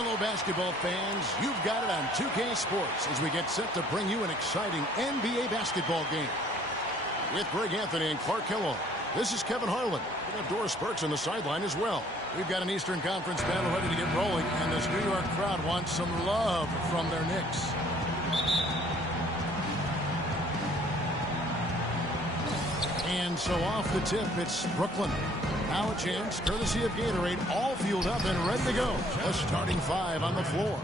Hello, basketball fans. You've got it on 2K Sports as we get set to bring you an exciting NBA basketball game. With Greg Anthony and Clark Kellogg, this is Kevin Harlan. We have Doris Burks on the sideline as well. We've got an Eastern Conference battle ready to get rolling, and this New York crowd wants some love from their Knicks. And so off the tip, it's Brooklyn. Now a chance, courtesy of Gatorade, all fueled up and ready to go. A starting five on the floor.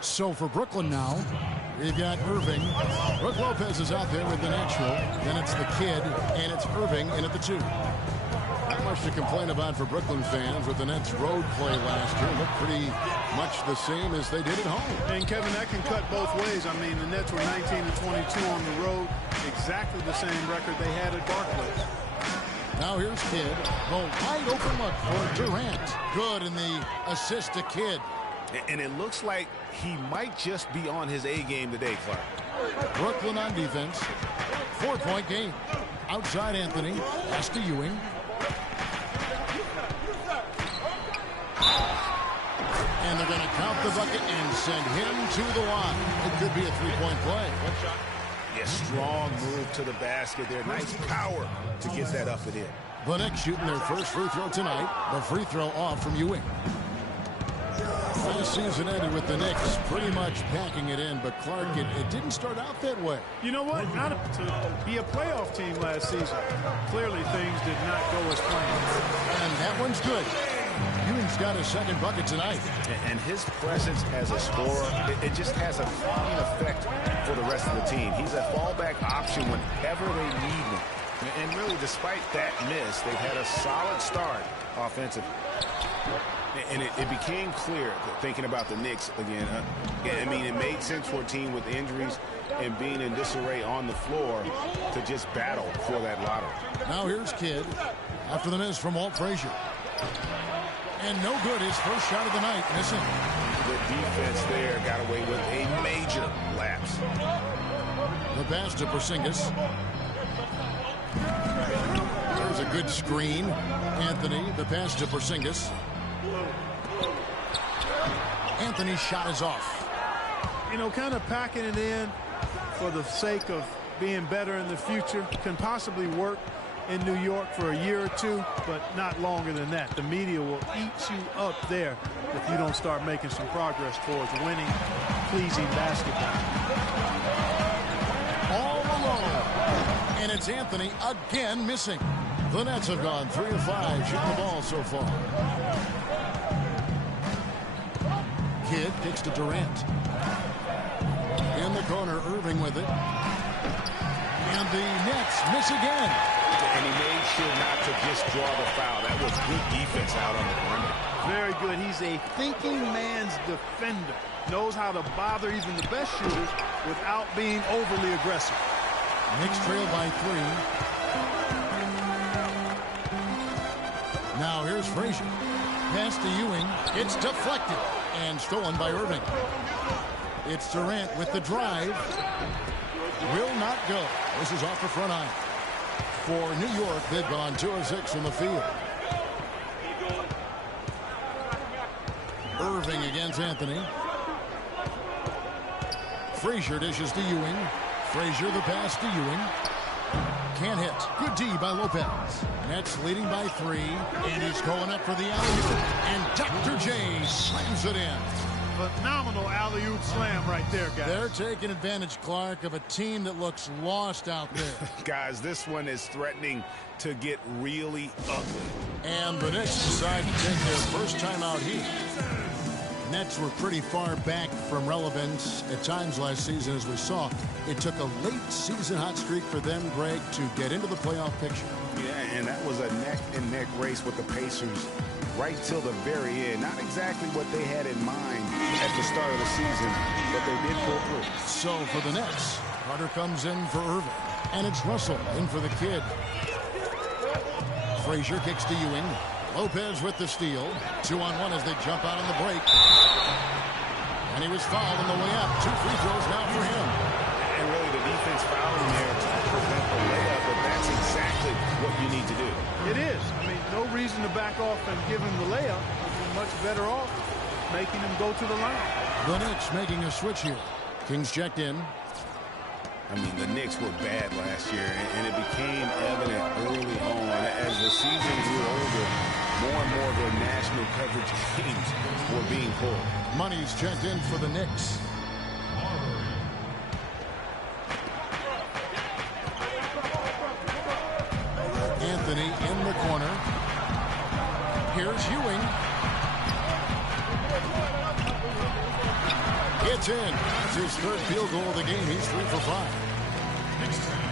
So for Brooklyn now, we've got Irving. Brook Lopez is out there with the natural. Then it's the kid, and it's Irving in at the two. Not much to complain about for Brooklyn fans with the Nets road play last year. Looked pretty much the same as they did at home. And Kevin, that can cut both ways. I mean, the Nets were 19-22 on the road. Exactly the same record they had at Barclays. Now here's Kidd. The wide open look for Durant. Good in the assist to Kidd. And it looks like he might just be on his A game today, Clark. Brooklyn on defense. 4-point game. Outside Anthony. Pass to Ewing. And they're going to count the bucket and send him to the line. It could be a three-point play. Yeah, strong move to the basket there. Nice power to get that up and in. The Knicks shooting their first free throw tonight. The free throw off from Ewing. Last season ended with the Knicks pretty much packing it in, but Clark, it didn't start out that way. You know what? Not to be a playoff team last season. Clearly things did not go as planned. And that one's good. Ewing's got his second bucket tonight. And his presence as a scorer, it just has a calming effect for the rest of the team. He's a fallback option whenever they need him. And really, despite that miss, they've had a solid start offensively. And it became clear, thinking about the Knicks again, I mean, it made sense for a team with injuries and being in disarray on the floor to just battle for that lottery. Now here's Kidd after the miss from Walt Frazier. And no good, his first shot of the night, missing. The defense there got away with a major lapse. The pass to Porzingis. There's a good screen. Anthony, the pass to Porzingis. Anthony's shot is off. You know, kind of packing it in for the sake of being better in the future can possibly work in New York for a year or two, but not longer than that. The media will eat you up there if you don't start making some progress towards winning, pleasing basketball. All alone. And it's Anthony again missing. The Nets have gone 3 of 5 shooting the ball so far. Kidd kicks to Durant. In the corner, Irving with it. And the Nets miss again. And he made sure not to just draw the foul. That was good defense out on the perimeter. Very good. He's a thinking man's defender. Knows how to bother even the best shooters without being overly aggressive. Knicks trail by 3. Now here's Frazier. Pass to Ewing. It's deflected and stolen by Irving. It's Durant with the drive. Will not go. This is off the front eye. For New York, they've gone 2 of 6 from the field. Irving against Anthony. Frazier dishes to Ewing. Frazier the pass to Ewing. Can't hit. Good D by Lopez. Nets leading by 3. And he's going up for the alley-oop. And Dr. J slams it in. Phenomenal alley-oop slam right there, guys. They're taking advantage, Clark, of a team that looks lost out there. Guys, this one is threatening to get really ugly. And the Knicks decide to take their first time out here. Nets were pretty far back from relevance at times last season, as we saw. It took a late season hot streak for them, Greg, to get into the playoff picture. Yeah, and that was a neck-and-neck race with the Pacers right till the very end. Not exactly what they had in mind at the start of the season, but they did pull through. So for the Nets, Carter comes in for Irving, and it's Russell in for the kid. Frazier kicks to Ewing. Lopez with the steal. 2-on-1 as they jump out on the break. And he was fouled on the way up. 2 free throws now for him. And really the defense fouling there to prevent the layup, but that's exactly what you need to do. It is. I mean, no reason to back off and give him the layup. You'd be much better off making him go to the line. The Knicks making a switch here. Kings checked in. I mean, the Knicks were bad last year, and it became evident early on. As the season grew older, more and more of their national coverage games were being pulled. Money's checked in for the Knicks. Anthony in the corner. Here's Ewing. It's in. That's his third field goal of the game. He's 3 for 5.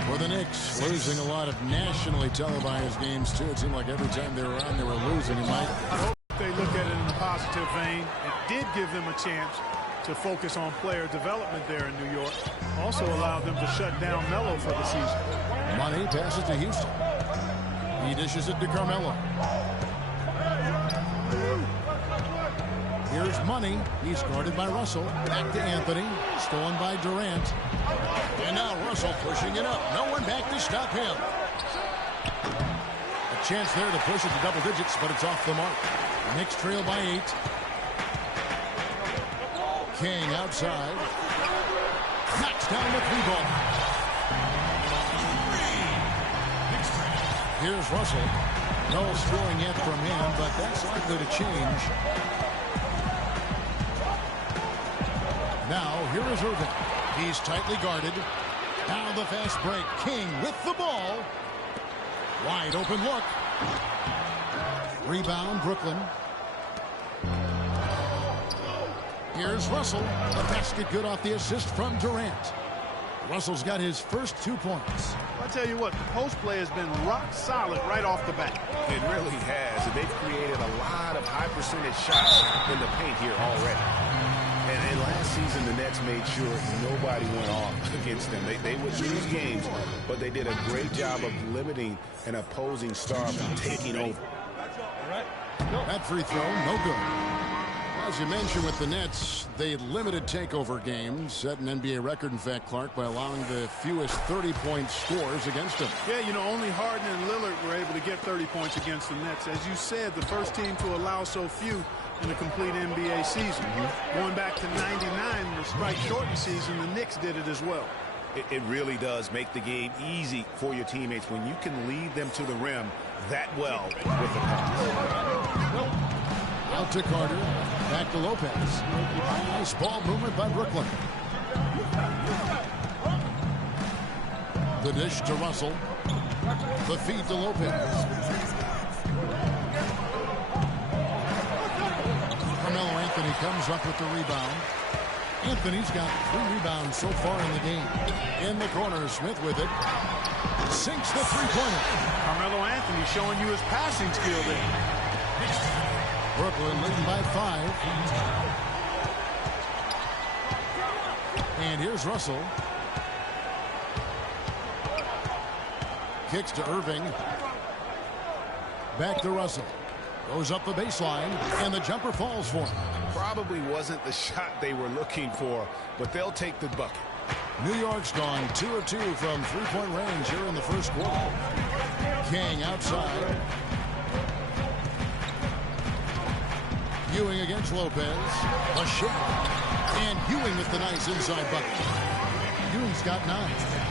For the Knicks, losing a lot of nationally televised games, too. It seemed like every time they were on, they were losing. I hope they look at it in a positive vein. It did give them a chance to focus on player development there in New York. Also allowed them to shut down Melo for the season. Money passes to Houston. He dishes it to Carmelo. Here's Money. He's guarded by Russell. Back to Anthony. Stolen by Durant. And now Russell pushing it up. No one back to stop him. A chance there to push it to double digits, but it's off the mark. Knicks trail by 8. King outside. Knocks down the 3-ball. Here's Russell. No scoring yet from him, but that's likely to change. Now, here is Irving. He's tightly guarded. Now the fast break. King with the ball. Wide open look. Rebound, Brooklyn. Here's Russell. The basket good off the assist from Durant. Russell's got his first 2 points. I'll tell you what, the post play has been rock solid right off the bat. It really has. And they've created a lot of high percentage shots in the paint here already. And last season, the Nets made sure nobody went off against them. They would lose games, but they did a great job of limiting an opposing star from taking over. That free throw, no good. As you mentioned with the Nets, they limited takeover games, set an NBA record, in fact, Clark, by allowing the fewest 30-point scores against them. Yeah, you know, only Harden and Lillard were able to get 30 points against the Nets. As you said, the first team to allow so few in a complete NBA season. Going back to 99, the strike-shortened season, the Knicks did it as well. It really does make the game easy for your teammates when you can lead them to the rim that well with the pass. Out to Carter. Back to Lopez. Nice ball movement by Brooklyn. The dish to Russell. The feed to Lopez. Carmelo Anthony comes up with the rebound. Anthony's got 3 rebounds so far in the game. In the corner, Smith with it. Sinks the three-pointer. Carmelo Anthony showing you his passing skill there. Brooklyn leading by 5. And here's Russell. Kicks to Irving. Back to Russell. Goes up the baseline, and the jumper falls for him. Probably wasn't the shot they were looking for, but they'll take the bucket. New York's gone 2 of 2 from three-point range here in the first quarter. King outside. Ewing against Lopez. A shot. And Ewing with the nice inside bucket. Ewing's got 9.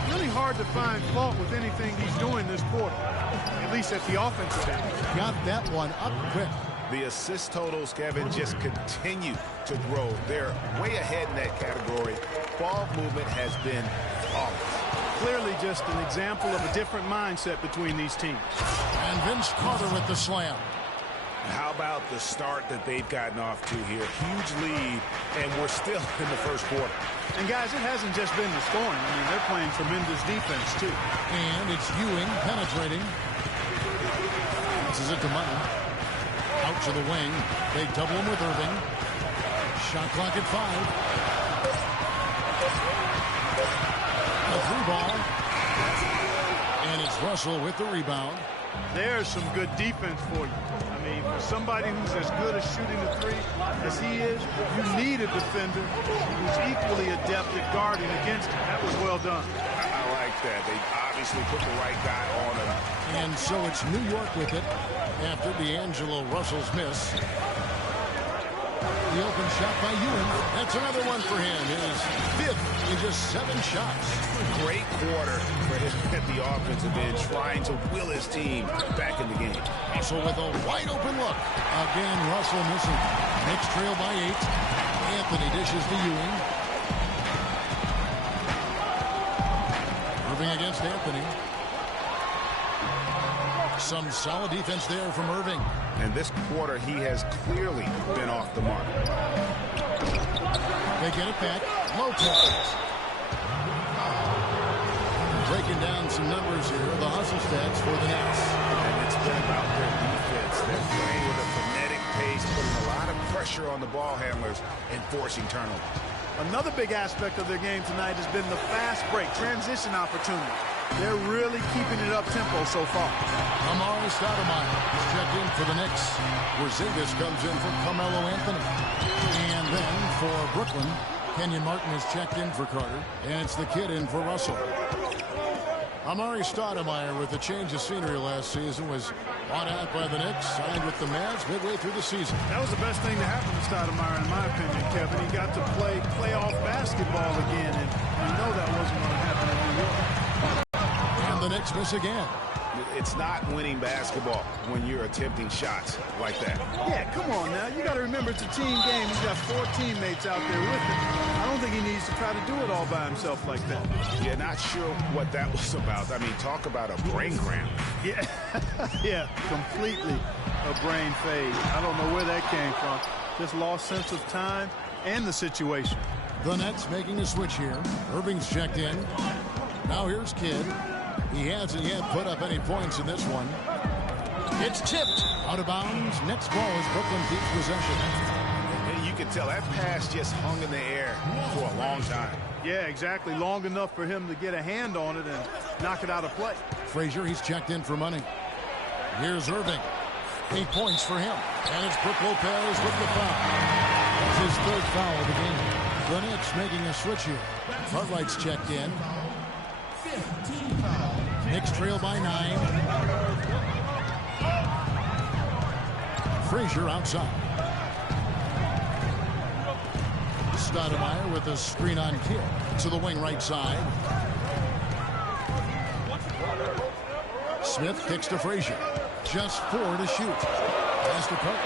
Really hard to find fault with anything he's doing this quarter, at least at the offensive end. Got that one up quick. The assist totals, Kevin, just continue to grow. They're way ahead in that category. Ball movement has been flawless. Clearly just an example of a different mindset between these teams. And Vince Carter with the slam. How about the start that they've gotten off to here? Huge lead, and we're still in the first quarter. And, guys, it hasn't just been the scoring. I mean, they're playing tremendous defense, too. And it's Ewing penetrating. This is it to Money. Out to the wing. They double him with Irving. Shot clock at 5. A 3-ball. And it's Russell with the rebound. There's some good defense for you. I mean, for somebody who's as good at shooting the 3 as he is, you need a defender who's equally adept at guarding against him. That was well done. I like that. They obviously put the right guy on him. And so it's New York with it after D'Angelo Russell's miss. The open shot by Ewing. That's another one for him. His 5th in just 7 shots. Great quarter for him at the offensive end, trying to will his team back in the game. Russell with a wide open look. Again, Russell missing. Knicks trail by 8. Anthony dishes to Ewing. Irving against Anthony. Some solid defense there from Irving. And this quarter, he has clearly been off the mark. They get it back. Lopez. Breaking down some numbers here. The hustle stats for the Knicks. And it's been about their defense. They're playing with a frenetic pace, putting a lot of pressure on the ball handlers and forcing turnovers. Another big aspect of their game tonight has been the fast break, transition opportunity. They're really keeping it up-tempo so far. Amari Stoudemire is checked in for the Knicks. Porzingis comes in for Carmelo Anthony. And then for Brooklyn, Kenyon Martin is checked in for Carter. And it's the kid in for Russell. Amari Stoudemire, with a change of scenery last season, was bought out by the Knicks, signed with the Mavs midway through the season. That was the best thing to happen to Stoudemire, in my opinion, Kevin. He got to play playoff basketball again, and you know that wasn't going to happen in New York. And the Knicks miss again. It's not winning basketball when you're attempting shots like that. Yeah, come on now. You got to remember it's a team game. He's got 4 teammates out there with him. I don't think he needs to try to do it all by himself like that. Yeah, not sure what that was about. I mean, talk about a brain cramp. Yeah, yeah, completely a brain fade. I don't know where that came from. Just lost sense of time and the situation. The Nets making a switch here. Irving's checked in. Now here's Kidd. He hasn't yet put up any points in this one. It's tipped out of bounds. Next ball as Brooklyn keeps possession. And you can tell that pass just hung in the air for a long time. Yeah, exactly. Long enough for him to get a hand on it and knock it out of play. Frazier, he's checked in for money. Here's Irving. 8 points for him. And it's Brook Lopez with the foul. That's his 3rd foul of the game. The Knicks making a switch here. Cartwright's checked in. Knicks trail by 9. Frazier outside. Stoudemire with a screen on Kidd to the wing right side. Smith kicks to Frazier. Just 4 to shoot. Pass to Carter.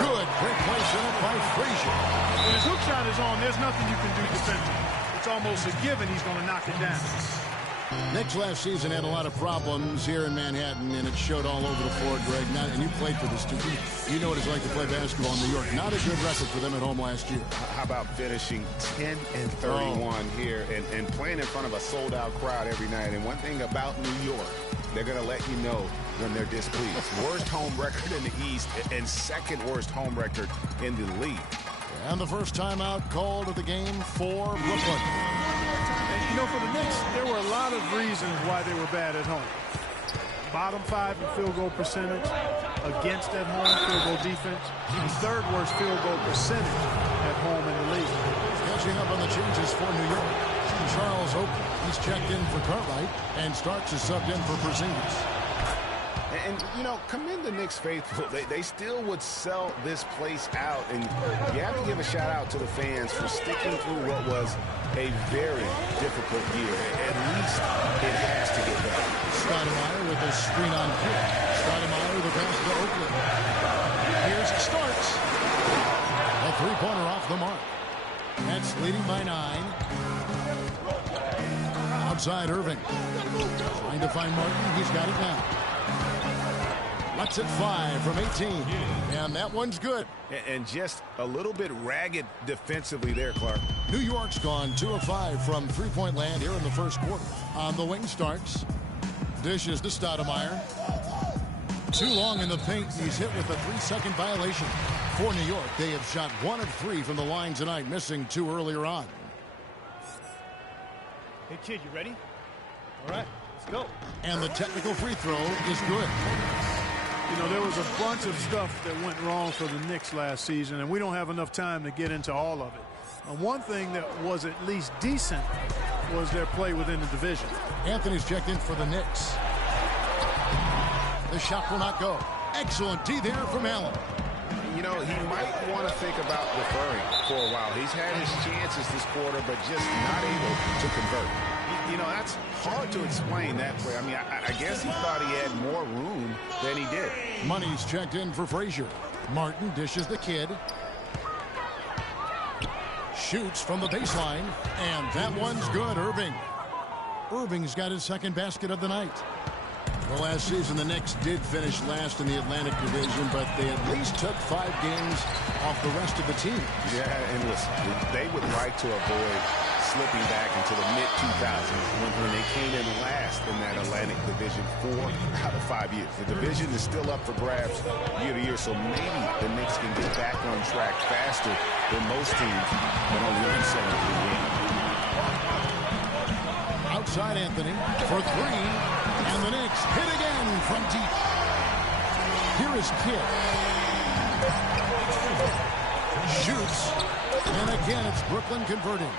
Good. Great play set up by Frazier. When his hook shot is on, there's nothing you can do defensively. It's almost a given he's going to knock it down. Knicks last season had a lot of problems here in Manhattan, and it showed all over the floor, Greg. And you played for this team. You know what it's like to play basketball in New York. Not a good record for them at home last year. How about finishing 10-31 here and playing in front of a sold-out crowd every night? And one thing about New York, they're going to let you know when they're displeased. Worst home record in the East and 2nd worst home record in the league. And the first timeout called of the game for Brooklyn. You know, for the Knicks, there were a lot of reasons why they were bad at home. Bottom 5 in field goal percentage, against at home field goal defense, even 3rd worst field goal percentage at home in the league. Catching up on the changes for New York. Charles Oakley, he's checked in for Cartwright and starts to sub in for Porzingis. And, you know, commend the Knicks faithful. They still would sell this place out. And you have to give a shout-out to the fans for sticking through what was a very difficult year. At least it has to get better. Stoudemire with a screen on Kidd. Stoudemire with a pass to Oakley. Here's Starks. A 3-pointer off the mark. Nets leading by 9. Outside Irving. Trying to find Martin. He's got it now. Lets it fly from 18. And that one's good. And just a little bit ragged defensively there, Clark. New York's gone 2 of 5 from 3-point land here in the first quarter. On the wing, Starks. Dishes to Stoudemire. Too long in the paint. He's hit with a 3-second violation. For New York, they have shot 1 of 3 from the line tonight, missing 2 earlier on. Hey, kid, you ready? All right, let's go. And the technical free throw is good. You know, there was a bunch of stuff that went wrong for the Knicks last season, and we don't have enough time to get into all of it. One thing that was at least decent was their play within the division. Anthony's checked in for the Knicks. The shot will not go. Excellent D there from Allen. You know, he might want to think about deferring for a while. He's had his chances this quarter, but just not able to convert. You know, that's hard to explain that way. I mean, I guess he thought he had more room than he did. Money's checked in for Frazier. Martin dishes the kid. Shoots from the baseline, and that one's good. Irving's got his second basket of the night. Well, last season, the Knicks did finish last in the Atlantic Division, but they at least took 5 games off the rest of the team. Yeah, and listen, they would like to avoid slipping back into the mid-2000s when they came in last in that Atlantic Division 4 out of 5 years. The division is still up for grabs year to year, so maybe the Knicks can get back on track faster than most teams, but only win 73 games. Outside Anthony for 3. And the Knicks hit again from deep. Here is Kidd. Shoots. And again, it's Brooklyn converting.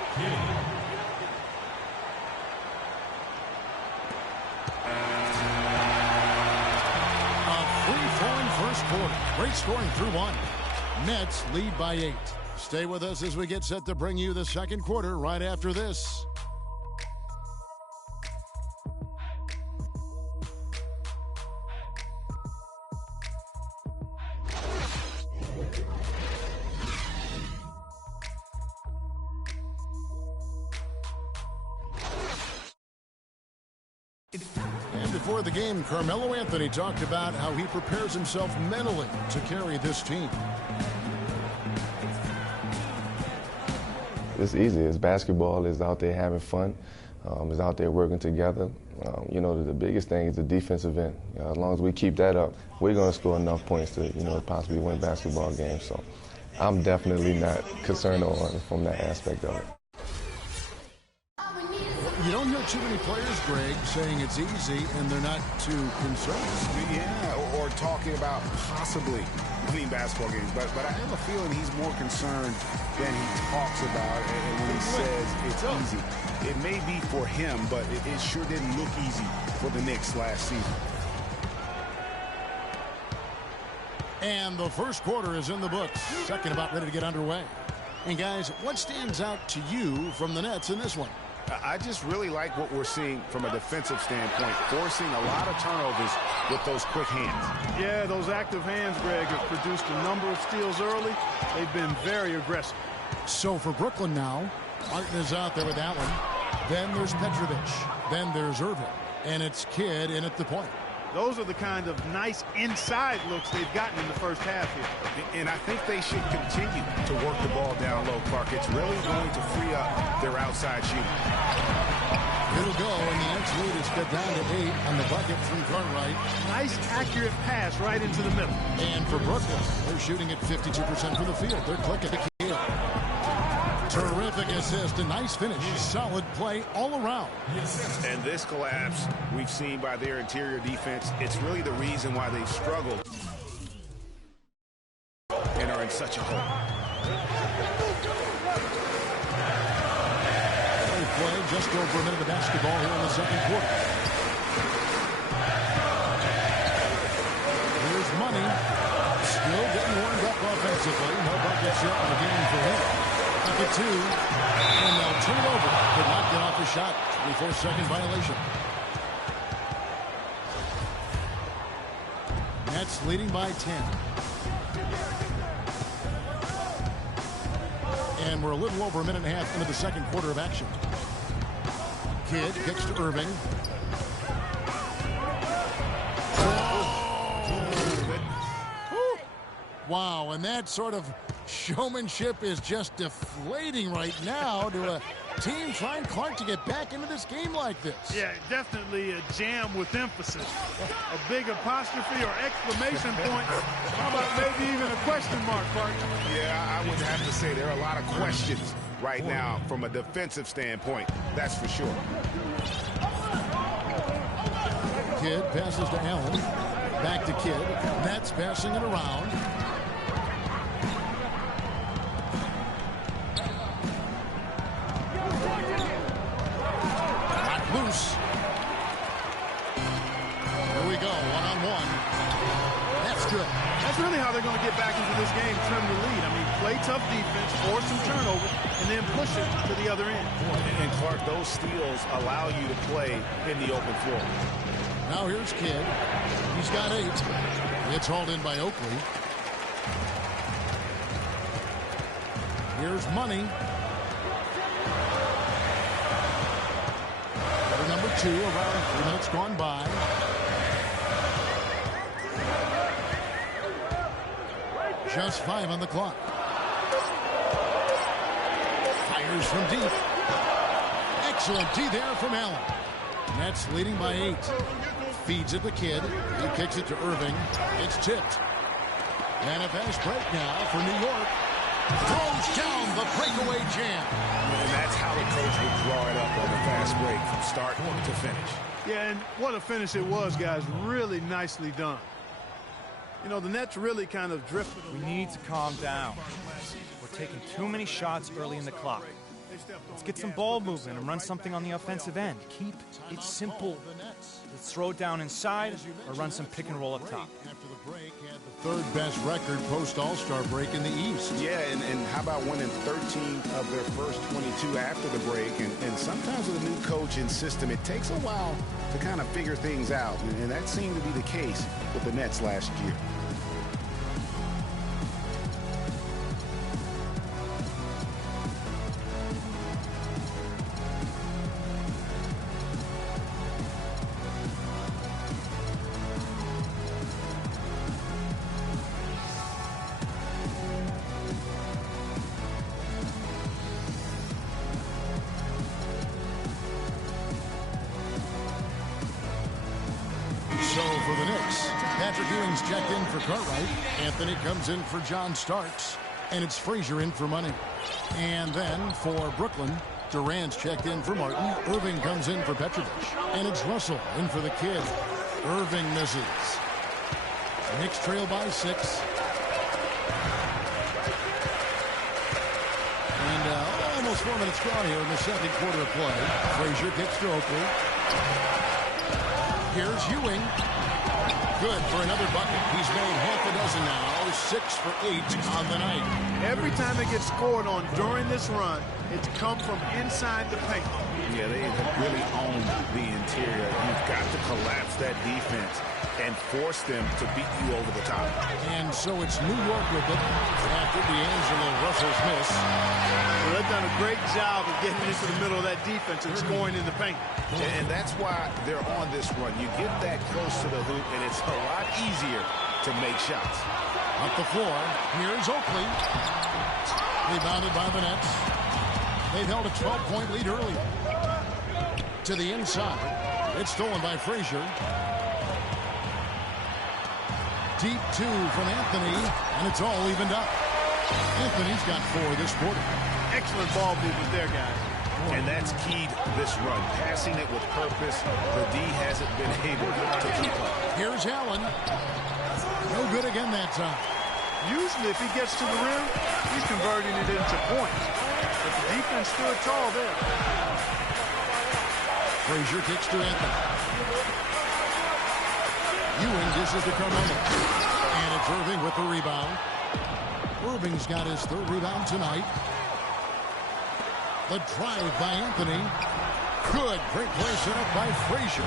A free-flowing first quarter. Great scoring through 1. Nets lead by 8. Stay with us as we get set to bring you the second quarter right after this. And before the game, Carmelo Anthony talked about how he prepares himself mentally to carry this team. It's easy. It's basketball. It's out there having fun. It's out there working together. You know, the biggest thing is the defensive end. As long as we keep that up, we're going to score enough points to, you know, possibly win basketball games. So I'm definitely not concerned from that aspect of it. You don't hear too many players, Greg, saying it's easy and they're not too concerned. Yeah, or talking about possibly winning basketball games. But I have a feeling he's more concerned than he talks about. And when he says it's easy, it may be for him, but it sure didn't look easy for the Knicks last season. And the first quarter is in the books. Second about ready to get underway. And guys, what stands out to you from the Nets in this one? I just really like what we're seeing from a defensive standpoint, forcing a lot of turnovers with those quick hands. Yeah, those active hands, Greg, have produced a number of steals early. They've been very aggressive. So for Brooklyn now, Martin is out there with that one. Then there's Petrovic. Then there's Irving. And it's Kidd in at the point. Those are the kind of nice inside looks they've gotten in the first half here. And I think they should continue to work the ball down low, Clark. It's really going to free up their outside shooting. It'll go, and the Nets lead is cut down to 8 on the bucket from Cartwright. Nice, accurate pass right into the middle. And for Brooklyn, they're shooting at 52% from the field. They're clicking to Kidd. Terrific assist, a nice finish, solid play all around. And this collapse we've seen by their interior defense, it's really the reason why they've struggled and are in such a hole. Play just over a minute of basketball here in the second quarter. Here's Money, still getting warmed up offensively. No buckets yet in the game for him. Bucket 2, and they'll turn it over. Could not get off the shot. 24-second violation. Nets leading by 10. And we're a little over a minute and a half into the second quarter of action. Kidd kicks to Irving. Wow, and that sort of showmanship is just deflating right now to a team trying, Clark, to get back into this game like this. Yeah, definitely a jam with emphasis. A big apostrophe or exclamation point. How about maybe even a question mark, Clark? Yeah, I would have to say there are a lot of questions right now from a defensive standpoint. That's for sure. Kidd passes to Allen. Back to Kidd. Nets passing it around. Loose. Here we go, one-on-one. That's good. That's really how they're going to get back into this game, trim the lead. I mean, play tough defense, force some turnovers, and then push it to the other end. And Clark, those steals allow you to play in the open floor. Now here's Kidd. He's got 8. It's hauled in by Oakley. Here's Money. Number 2, around 3 minutes gone by. Just 5 on the clock. Fires from deep. Excellent D there from Allen. Nets leading by 8. Feeds it to Kidd. He kicks it to Irving. It's tipped. And a fast break now for New York. Throws down the breakaway jam. And that's how the coach would draw it up on the fast break from start to finish. Yeah, and what a finish it was, guys. Really nicely done. You know, the Nets really kind of drifted. We need to calm down. We're taking too many shots early in the clock. Let's get some ball movement and run something on the offensive end. Keep it simple. Let's throw it down inside or run some pick and roll up top. After the break, had the 3rd best record post-All-Star break in the East. Yeah, and how about winning 13 of their first 22 after the break? And sometimes with a new coach and system, it takes a while to kind of figure things out. And that seemed to be the case with the Nets last year. So for the Knicks, Patrick Ewing's checked in for Cartwright. Anthony comes in for John Starks. And it's Frazier in for Money. And then for Brooklyn, Durant's checked in for Martin. Irving comes in for Petrovic. And it's Russell in for the Kid. Irving misses. Knicks trail by 6. And almost 4 minutes gone here in the second quarter of play. Frazier kicks to Oakley. Here's Ewing. Good for another bucket. He's made half a dozen now. 6 for 8 on the night. Every time they get scored on during this run, it's come from inside the paint. Yeah, they have really owned the interior. You've got to collapse that defense and force them to beat you over the top. And so it's New York with it after D'Angelo Russell's miss. Well, they've done a great job of getting into the middle of that defense and scoring in the paint. And that's why they're on this run. You get that close to the hoop, and it's a lot easier to make shots. Up the floor, here's Oakley. Rebounded by the Nets. They've held a 12-point lead earlier. To the inside. It's stolen by Frazier. Deep 2 from Anthony, and it's all evened up. Anthony's got 4 this quarter. Excellent ball movement there, guys. And that's keyed this run. Passing it with purpose. The D hasn't been able to keep up. Here's Allen. No good again that time. Usually, if he gets to the rim, he's converting it into points. But the defense stood tall there. Frazier kicks to Anthony. Ewing dishes to Carmelo. And it's Irving with the rebound. Irving's got his 3rd rebound tonight. The drive by Anthony. Good. Great play set up by Frazier.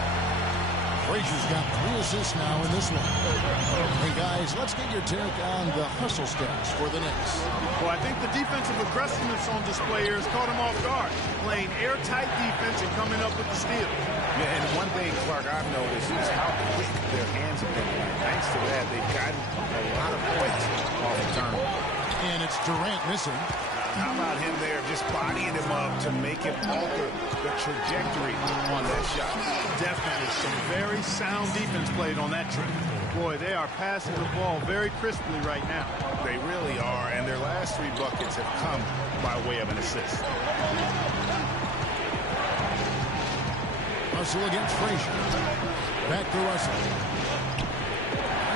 Frazier's got 3 assists now in this one. Hey, guys, let's get your take on the hustle stats for the Knicks. Well, I think the defensive aggressiveness on display here has caught him off guard. Playing airtight defense and coming up with the steal. Yeah, and one thing, Clark, I've noticed is how quick their hands have been. Thanks to that, they've gotten a lot of points off the turnover. And it's Durant missing. How about him there just bodying him up to make him alter the trajectory on that shot? Definitely some very sound defense played on that trip. Boy, they are passing the ball very crisply right now. They really are, and their last 3 buckets have come by way of an assist. Russell against Frazier. Back to Russell.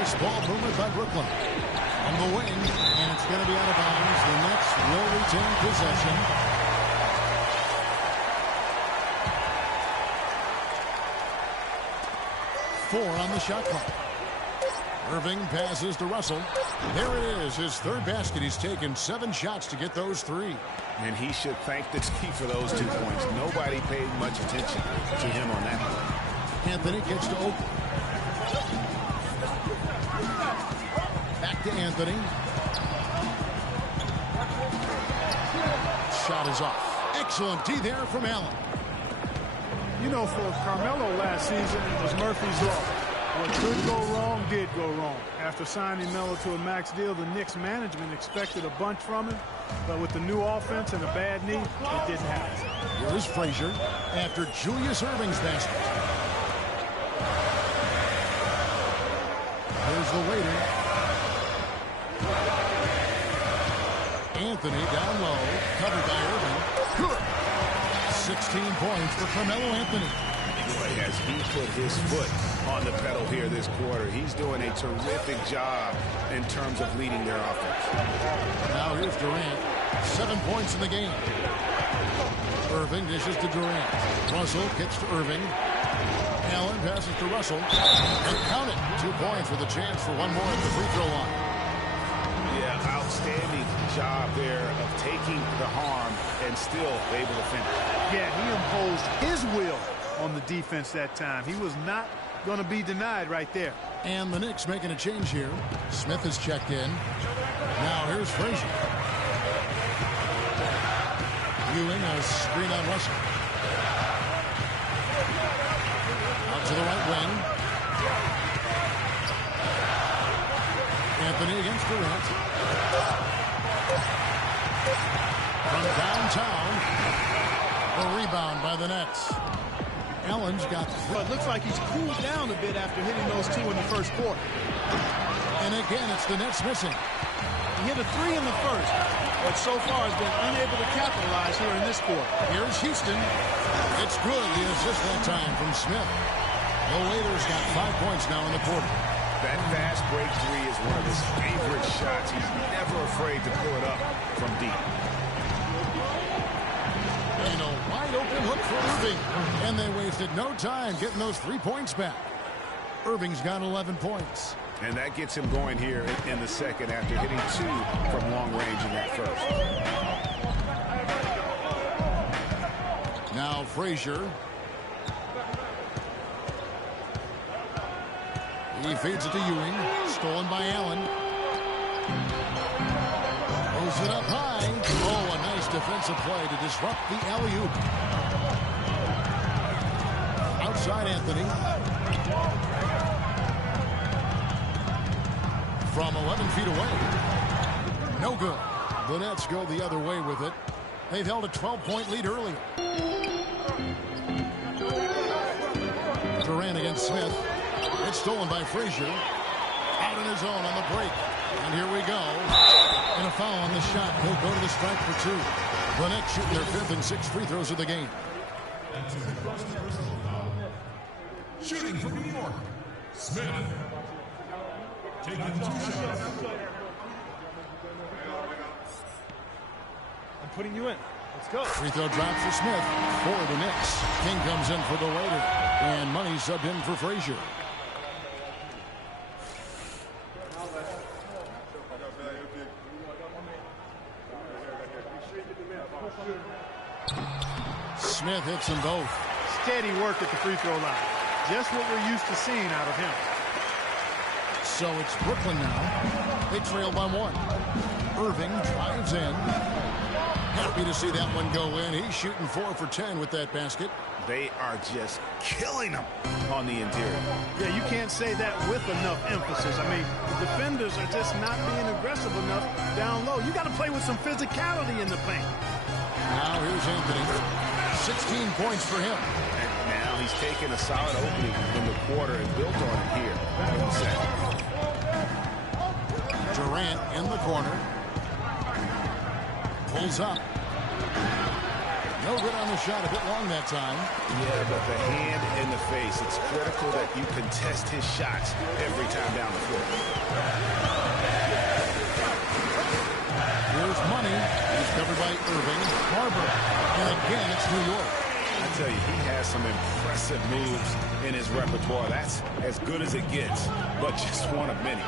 Nice ball movement by Brooklyn. On the wing, and it's going to be out of bounds. The Nets will retain possession. Four on the shot clock. Irving passes to Russell. There it is, his third basket. He's taken 7 shots to get those 3. And he should thank the team for those 2 points. Nobody paid much attention to him on that one. Anthony gets to Oak. Back to Anthony. Shot is off. Excellent D there from Allen. You know, for Carmelo last season, it was Murphy's Law. What could go wrong did go wrong. After signing Melo to a max deal, the Knicks management expected a bunch from him, but with the new offense and a bad knee, it didn't happen. Here is Frazier after Julius Erving's basket. Here's the waiter. Anthony down low, covered by Irving. Good. 16 points for Carmelo Anthony. Boy, has he put his foot on the pedal here this quarter. He's doing a terrific job in terms of leading their offense. Now here's Durant. 7 points in the game. Irving dishes to Durant. Russell kicks to Irving. Allen passes to Russell. And count it. 2 points with a chance for one more at the free throw line. Yeah, outstanding job there of taking the harm and still able to finish. Yeah, he imposed his will on the defense that time. He was not going to be denied right there. And the Knicks making a change here. Smith is checked in. Now here's Frazier. Ewing a screen on Russell. Out to the right wing. Anthony against Durant. From downtown. A rebound by the Nets. Allen's got. But it looks like he's cooled down a bit after hitting those 2 in the first quarter. And again, it's the Nets missing. He hit a 3 in the first, but so far has been unable to capitalize here in this quarter. Here's Houston. It's good. The assist that time from Smith. The Waiters got 5 points now in the quarter. That fast break 3 is one of his favorite shots. He's never afraid to pull it up from deep. And a wide open look for Irving. And they wasted no time getting those 3 points back. Irving's got 11 points. And that gets him going here in the second after hitting 2 from long range in that first. Now Frazier. He feeds it to Ewing. Stolen by Allen. Pulls it up high. Oh, a nice defensive play to disrupt the alley-oop. Outside Anthony. From 11 feet away. No good. The Nets go the other way with it. They've held a 12-point lead earlier. Durant against Smith. It's stolen by Frazier. Out on his own on the break. And here we go. And a foul on the shot. He'll go to the strike for 2. The Nets shoot their 5th and 6th free throws of the game. Shooting from New York, Smith. Taking 2 shots. I'm putting you in. Let's go. Free throw drop for Smith. For the Knicks. King comes in for the waiter. And Money subbed in for Frazier. Smith hits them both. Steady work at the free throw line. Just what we're used to seeing out of him. So it's Brooklyn now. They trail by 1. Irving drives in. Happy to see that one go in. He's shooting 4 for 10 with that basket. They are just killing them on the interior. Yeah, you can't say that with enough emphasis. I mean, the defenders are just not being aggressive enough down low. You got to play with some physicality in the paint. Now here's Anthony. 16 points for him. And now he's taken a solid opening in the quarter and built on it here in the second. Durant in the corner. Pulls up. No good on the shot. A bit long that time. Yeah, but the hand in the face. It's critical that you contest his shots every time down the floor. Here's Money. He's covered by Irving. Barber. And again, it's New York. I tell you, he has some impressive moves in his repertoire. That's as good as it gets, but just one of many.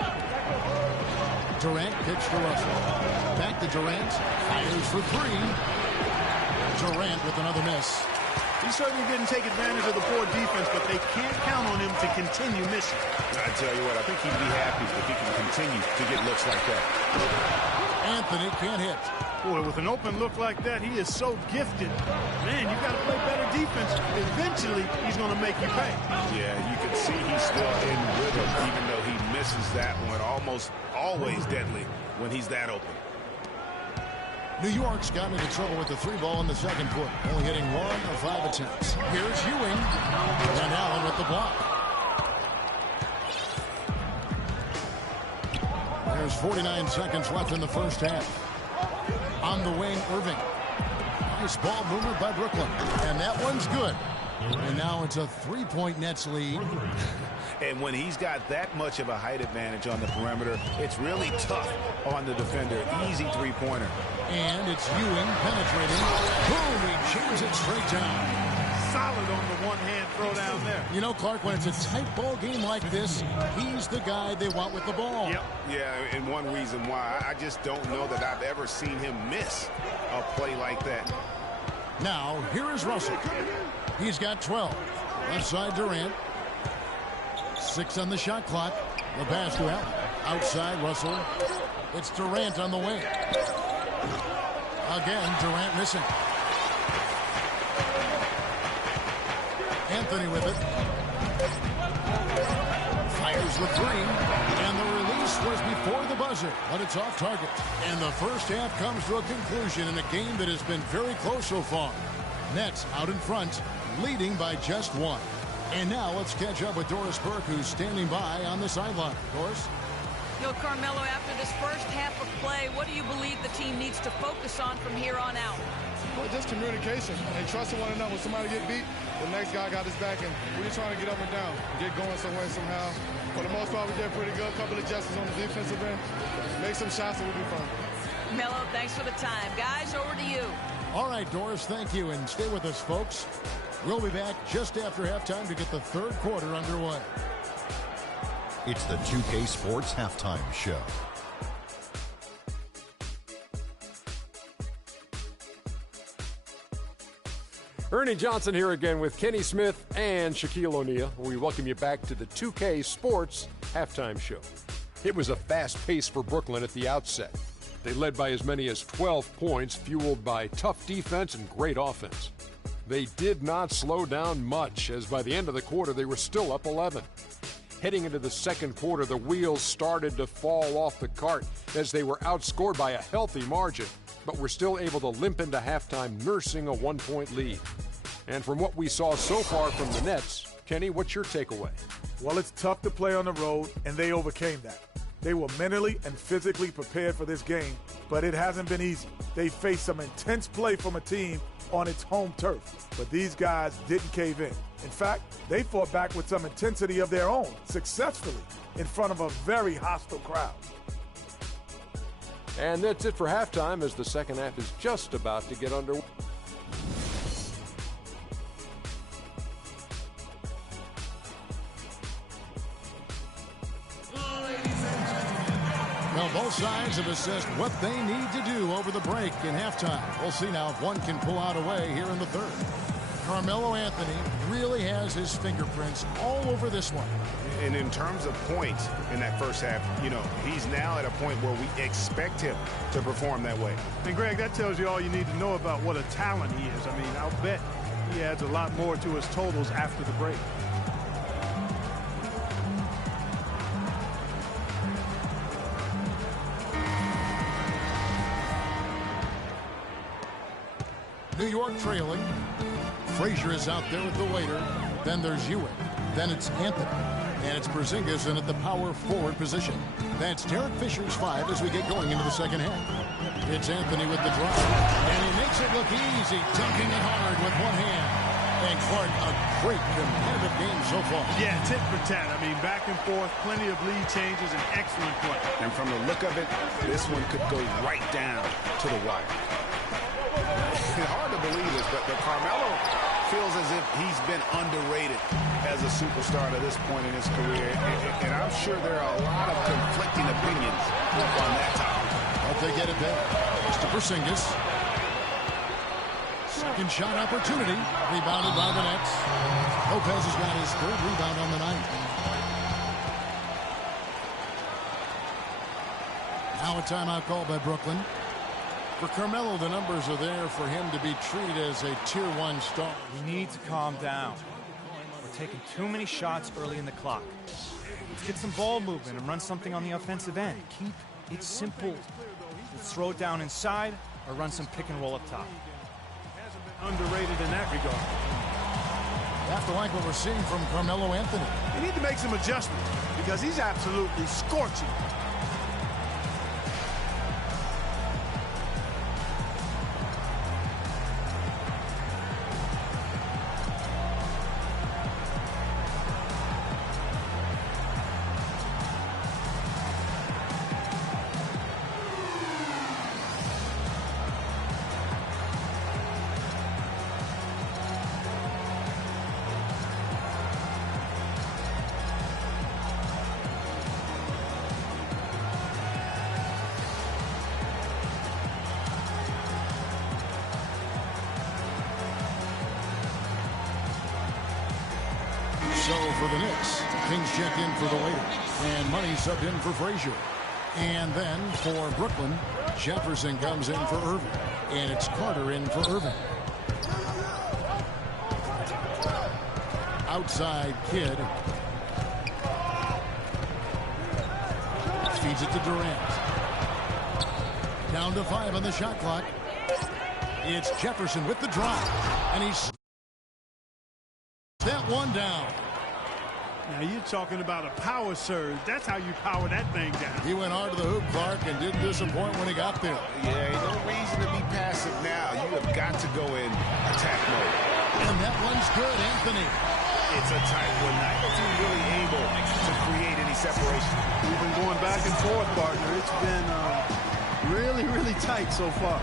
Durant pitch to Russell. Back to Durant. Fires for three. Durant with another miss. He certainly didn't take advantage of the poor defense, but they can't count on him to continue missing. I tell you what, I think he'd be happy if he can continue to get looks like that. Anthony can't hit. Boy, with an open look like that, he is so gifted. Man, you got to play better defense. Eventually, he's going to make you pay. Yeah, you can see he's still in rhythm, even though he misses that one. Almost always deadly when he's that open. New York's got into trouble with the three ball in the second quarter, only hitting 1 of 5 attempts. Here's Ewing, and Allen with the block. There's 49 seconds left in the first half. On the wing, Irving. Nice ball movement by Brooklyn, and that one's good. And now it's a 3-point Nets lead. And when he's got that much of a height advantage on the perimeter, it's really tough on the defender. Easy three-pointer. And it's Ewing penetrating. Boom, he jams it straight down. Solid on the one-hand throw down there. You know, Clark, when it's a tight ball game like this, he's the guy they want with the ball. Yep. Yeah, and one reason why, I just don't know that I've ever seen him miss a play like that. Now, here is Russell. He's got 12. Left side, Durant. 6 on the shot clock. The pass to Allen. Outside, Russell. It's Durant on the wing. Again, Durant missing. Anthony with it. Fires the three. And the release was before the buzzer, but it's off target. And the first half comes to a conclusion in a game that has been very close so far. Nets out in front, leading by just 1. And now let's catch up with Doris Burke, who's standing by on the sideline. Doris? Yo, Carmelo, after this first half of play, what do you believe the team needs to focus on from here on out? Well, just communication and trusting one another. When somebody get beat, the next guy got his back, and we're just trying to get up and down, get going some way, somehow. For the most part, we did pretty good. A couple of adjustments on the defensive end. Make some shots, and we'll be fine. Melo, thanks for the time. Guys, over to you. All right, Doris, thank you, and stay with us, folks. We'll be back just after halftime to get the third quarter underway. It's the 2K Sports Halftime Show. Ernie Johnson here again with Kenny Smith and Shaquille O'Neal. We welcome you back to the 2K Sports Halftime Show. It was a fast pace for Brooklyn at the outset. They led by as many as 12 points, fueled by tough defense and great offense. They did not slow down much, as by the end of the quarter they were still up 11. Heading into the second quarter, the wheels started to fall off the cart as they were outscored by a healthy margin, but were still able to limp into halftime nursing a 1-point lead. And from what we saw so far from the Nets, Kenny, what's your takeaway? Well, it's tough to play on the road, and they overcame that. They were mentally and physically prepared for this game, but it hasn't been easy. They faced some intense play from a team on its home turf, but these guys didn't cave in. In fact, they fought back with some intensity of their own, successfully, in front of a very hostile crowd. And that's it for halftime, as the second half is just about to get underway. Well, both sides have assessed what they need to do over the break in halftime. We'll see now if one can pull out a way here in the third. Carmelo Anthony really has his fingerprints all over this one. And in terms of points in that first half, you know, he's now at a point where we expect him to perform that way. And, Greg, that tells you all you need to know about what a talent he is. I mean, I'll bet he adds a lot more to his totals after the break. New York trailing. Frazier is out there with the waiter. Then there's Ewing. Then it's Anthony. And it's Porzingis in at the power forward position. That's Derek Fisher's 5 as we get going into the second half. It's Anthony with the drive. And he makes it look easy, dunking it hard with one hand. And Clark, a great competitive game so far. Yeah, tit for tat. I mean, back and forth, plenty of lead changes, and excellent play. And from the look of it, this one could go right down to the wire. It's hard to believe this, but Carmelo feels as if he's been underrated as a superstar to this point in his career. And I'm sure there are a lot of conflicting opinions on that topic. But they get it back. Mr. Porzingis. Second shot opportunity. Rebounded by the Knicks. Lopez has got his third rebound on the night. Now a timeout call by Brooklyn. For Carmelo, the numbers are there for him to be treated as a Tier 1 star. We need to calm down. We're taking too many shots early in the clock. Let's get some ball movement and run something on the offensive end. Keep it simple. Let's throw it down inside or run some pick and roll up top. Underrated in that regard. You have to like what we're seeing from Carmelo Anthony. They need to make some adjustments because he's absolutely scorching. So for the Knicks, Kings check in for the waiter, and Money subbed in for Frazier. And then for Brooklyn, Jefferson comes in for Irving, and it's Carter in for Irving. Outside Kidd. Feeds it to Durant. Down to 5 on the shot clock. It's Jefferson with the drive, and he's that one down. Now you're talking about a power surge. That's how you power that thing down. He went hard to the hoop, Clark, and didn't disappoint when he got there. Yeah, no reason to be passive now. You have got to go in attack mode. And that one's good, Anthony. It's a tight one. Neither team really able to create any separation. We've been going back and forth, partner. It's been really, really tight so far.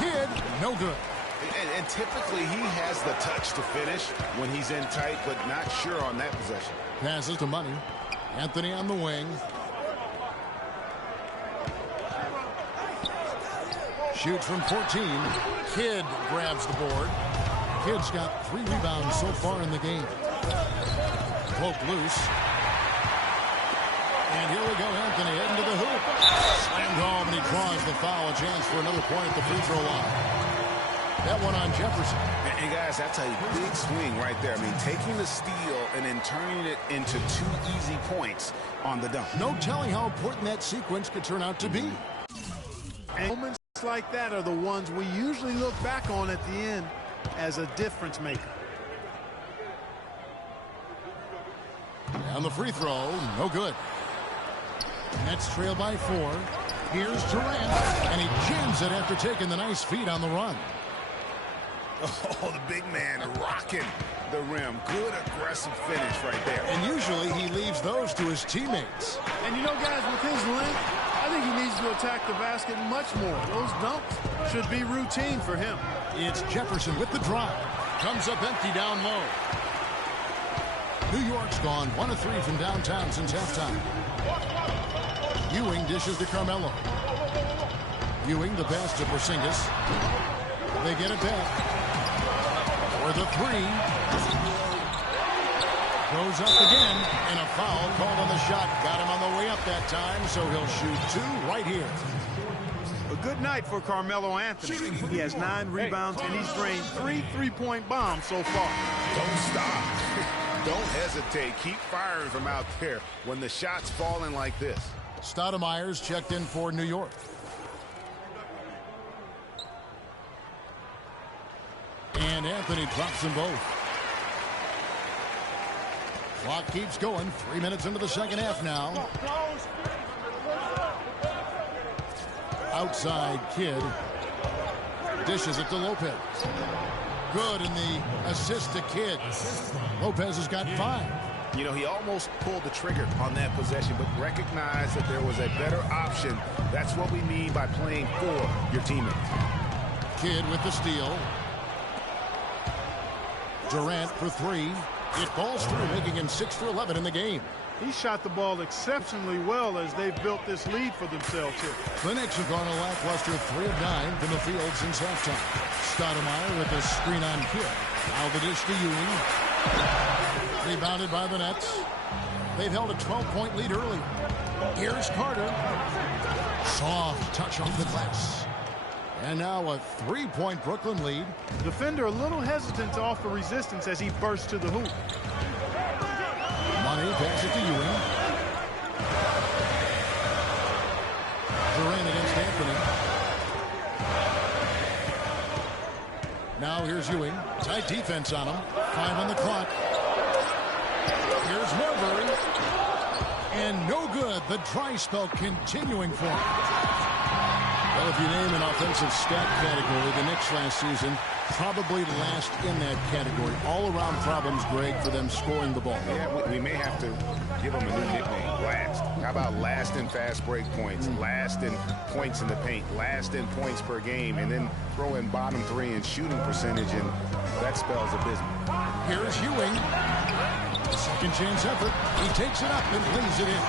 Kidd, no good. And typically he has the touch to finish when he's in tight, but not sure on that possession. Passes to Money. Anthony on the wing. Shoots from 14. Kidd grabs the board. Kidd's got 3 rebounds so far in the game. Poke loose. And here we go, Anthony heading to the hoop. Slammed home, and he draws the foul. A chance for another point at the free throw line. That one on Jefferson. And guys, that's a big swing right there. I mean, taking the steal and then turning it into 2 easy points on the dunk. No telling how important that sequence could turn out to be. And moments like that are the ones we usually look back on at the end as a difference maker. On the free throw, no good. Nets trail by 4. Here's Durant, and he jams it after taking the nice feed on the run. Oh, the big man rocking the rim. Good aggressive finish right there. And usually he leaves those to his teammates. And you know, guys, with his length, I think he needs to attack the basket much more. Those dunks should be routine for him. It's Jefferson with the drive. Comes up empty down low. New York's gone 1 of 3 from downtown since halftime. Ewing dishes to Carmelo. Ewing the pass to Porzingis. They get it back. For the 3. Goes up again, and a foul called on the shot. Got him on the way up that time, so he'll shoot 2 right here. A good night for Carmelo Anthony. He has 9 rebounds, and he's drained 3 3-point bombs so far. Don't stop. Don't hesitate. Keep firing from out there when the shots fall in like this. Stoudemire's checked in for New York. And Anthony drops them both. Clock keeps going. 3 minutes into the second half now. Outside Kidd. Dishes it to Lopez. Good in the assist to Kidd. Lopez has got 5. You know, he almost pulled the trigger on that possession, but recognized that there was a better option. That's what we mean by playing for your teammates. Kidd with the steal. Durant for three. It falls through, making him 6 for 11 in the game. He shot the ball exceptionally well as they've built this lead for themselves here. The Knicks have gone a lackluster 3 of 9 from the field since halftime. Stoudemire with a screen on Kidd. Now the dish to Ewing. Rebounded by the Nets. They've held a 12-point lead early. Here's Carter. Soft touch off the glass. And now a 3-point Brooklyn lead. Defender a little hesitant to offer resistance as he bursts to the hoop. Money pass it to Ewing. Durant against Anthony. Now here's Ewing. Tight defense on him. 5 on the clock. Here's Marbury. And no good. The dry spell continuing for him. Well, if you name an offensive stat category, the Knicks last season probably last in that category. All-around problems, Greg, for them scoring the ball. Yeah, we may have to give them a new nickname, last. How about last in fast break points, last in points in the paint, last in points per game, and then throw in bottom 3 in shooting percentage, and that spells abysmal. Here's Ewing. Second chance effort. He takes it up and lays it in.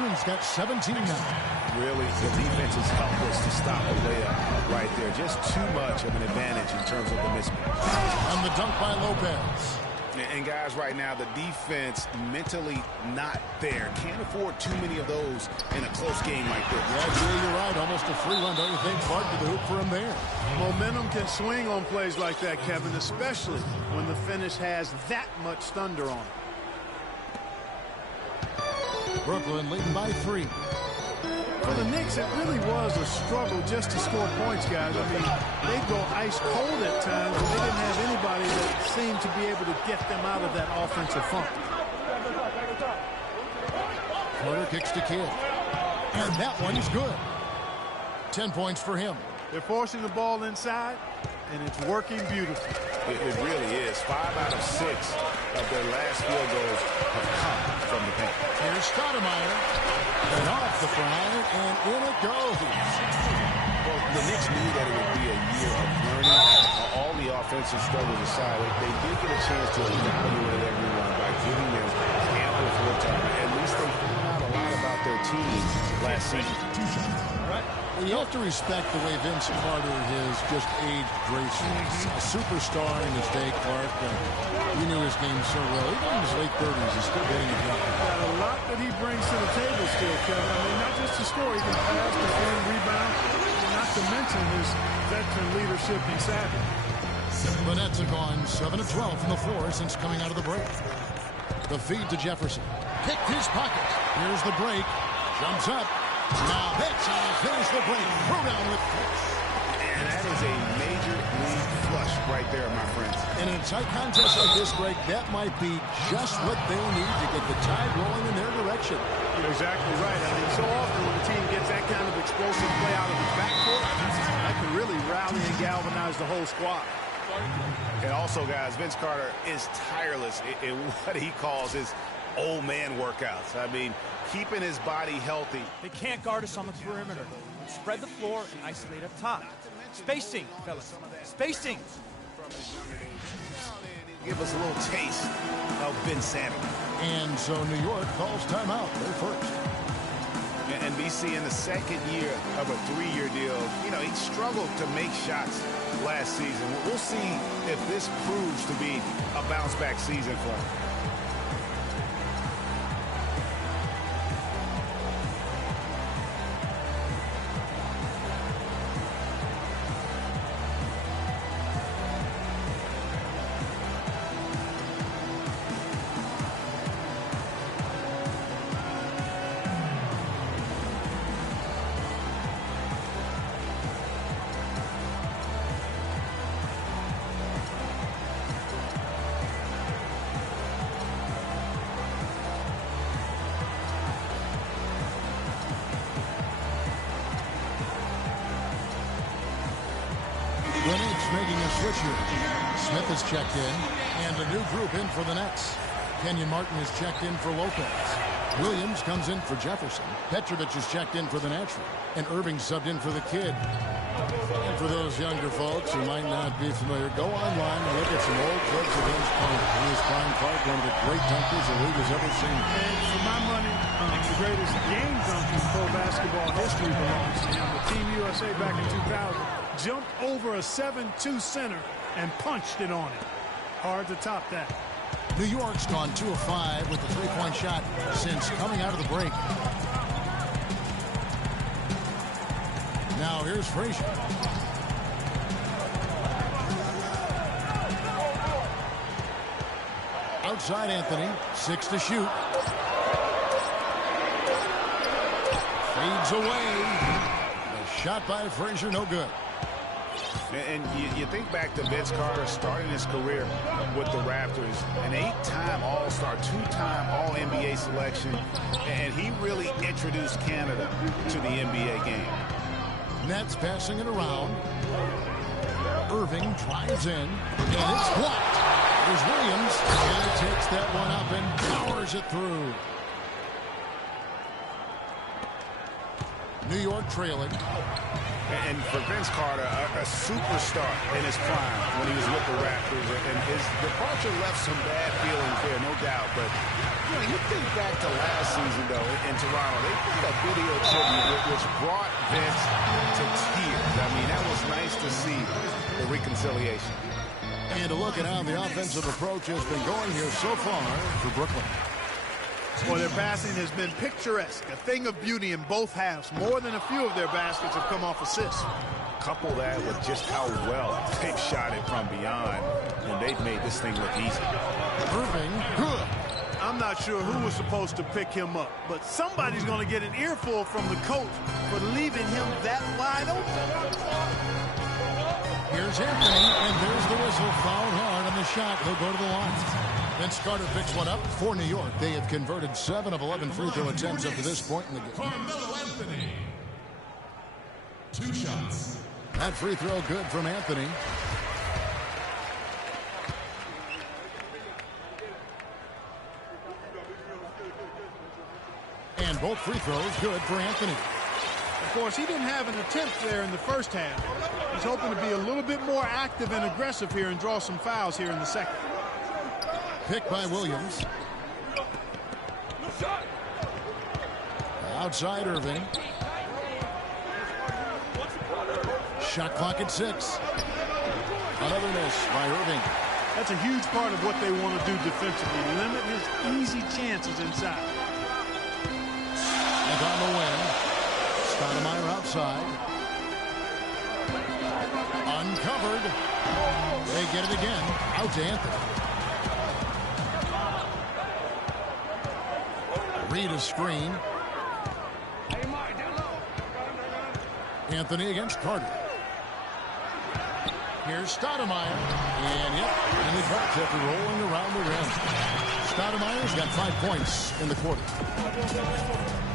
Ewing's got 17 now. Really, the defense is helpless to stop a layup right there. Just too much of an advantage in terms of the mismatch. And the dunk by Lopez. And guys, right now, the defense mentally not there. Can't afford too many of those in a close game like this. Yeah, Jay, you're right. Almost a free run. Don't you think? Clark to the hoop for him there. Momentum can swing on plays like that, Kevin, especially when the finish has that much thunder on it. Brooklyn leading by 3. For the Knicks, it really was a struggle just to score points, guys. I mean, they'd go ice cold at times, and they didn't have anybody that seemed to be able to get them out of that offensive funk. Carter kicks to Kidd. And that one's good. 10 points for him. They're forcing the ball inside, and it's working beautifully. It really is. 5 out of 6 of their last field goals have come from the paint. Here's Stoudemire. And off the front, and in it goes. Well, the Knicks knew that it would be a year of learning. All the offensive struggles aside, they did get a chance to evaluate everyone by giving them ample floor time. At least they found out a lot about their team last season. And you have to respect the way Vince Carter has just aged gracefully. A superstar in his day, Clark. You knew his game so well. Even in his late 30s, he's still getting it done. Got a lot that he brings to the table still, Kevin. I mean, not just to score. He can pass, defend, rebound, not to mention his veteran leadership and savvy. The Nets have gone 7 of 12 from the floor since coming out of the break. The feed to Jefferson. Picked his pocket. Here's the break. Jumps up. Now that's how he finished the break. Throw down with force. And that is a major league flush right there, my friends. And in a tight contest like this, Greg, that might be just what they need to get the tide rolling in their direction. You're exactly right. I mean, so often when the team gets that kind of explosive play out of its backcourt, that can really rally and galvanize the whole squad. And also, guys, Vince Carter is tireless in what he calls his old man workouts. I mean, keeping his body healthy. They can't guard us on the perimeter. Spread the floor and isolate up top. Spacing, fellas. Spacing. Give us a little taste of Vinsanity. And so New York calls timeout. They're first. And BC in the second year of a 3-year deal, you know, he struggled to make shots last season. We'll see if this proves to be a bounce-back season for him. The Knicks making a switch here. Smith is checked in, and a new group in for the Nets. Kenyon Martin is checked in for Lopez. Williams comes in for Jefferson. Petrovic is checked in for the natural. And Irving subbed in for the kid. And for those younger folks who might not be familiar, go online and look at some old clips of Vince Carter. He was prime Clark, one of the great dunkers the league has ever seen. And for my money, the greatest game dunk in pro basketball history belongs to him. The Team USA back in 2000 jumped over a 7-2 center and punched it on it. Hard to top that. New York's gone 2 of 5 with the three-point shot since coming out of the break. Now here's Frazier. Outside Anthony, 6 to shoot. Fades away. The shot by Frazier, no good. And you think back to Vince Carter starting his career with the Raptors, an 8-time All-Star, 2-time All-NBA selection, and he really introduced Canada to the NBA game. Nets passing it around. Irving drives in, and it's blocked. There's Williams, and he takes that one up and powers it through. New York trailing. And for Vince Carter, a superstar in his prime when he was with the Raptors, and his departure left some bad feelings there, no doubt. But you think back to last season, though, in Toronto, they played a video tribute which brought Vince to tears. I mean, that was nice to see the reconciliation. And to look at how the offensive approach has been going here so far for Brooklyn. Well, their passing has been picturesque, a thing of beauty in both halves. More than a few of their baskets have come off assists. Couple that with just how well they've shot it from beyond, and they've made this thing look easy. Irving, good. I'm not sure who was supposed to pick him up, but somebody's going to get an earful from the coach for leaving him that wide open. Here's Anthony, and there's the whistle. Fouled hard on the shot. He'll go to the line. Vince Carter picks one up for New York. They have converted 7 of 11 free throw attempts up to this point in the game. Carmelo Anthony. 2 shots. That free throw good from Anthony. And both free throws good for Anthony. Of course, he didn't have an attempt there in the first half. He's hoping to be a little bit more active and aggressive here and draw some fouls here in the second. Pick by Williams. Outside Irving. Shot clock at 6. Another miss by Irving. That's a huge part of what they want to do defensively. Limit his easy chances inside. And on the win. Stoudemire outside. Uncovered. They get it again. Out to Anthony. Read a screen. Anthony against Carter. Here's Stoudemire. And he drops after rolling around the rim. Stoudemire's got 5 points in the quarter.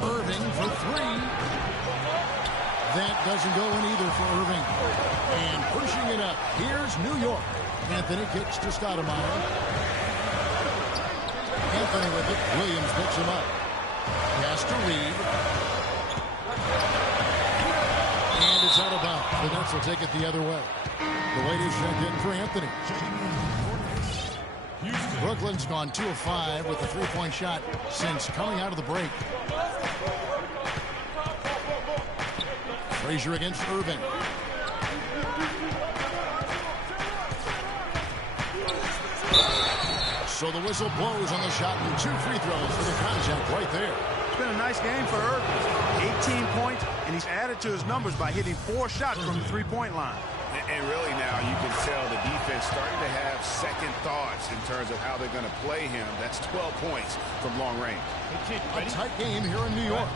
Irving for 3. That doesn't go in either for Irving. And pushing it up. Here's New York. Anthony kicks to Stoudemire. Anthony with it. Williams picks him up. Pass to Reed. And it's out of bounds. The Nets will take it the other way. The weight is checked in for Anthony. Brooklyn's gone 2 of 5 with a 3-point shot since coming out of the break. Frazier against Irving. So the whistle blows on the shot and 2 free throws for the contact right there. It's been a nice game for Irving. 18 points, and he's added to his numbers by hitting 4 shots from the 3-point line. And really now you can tell the defense starting to have second thoughts in terms of how they're going to play him. That's 12 points from long range. A tight game here in New York.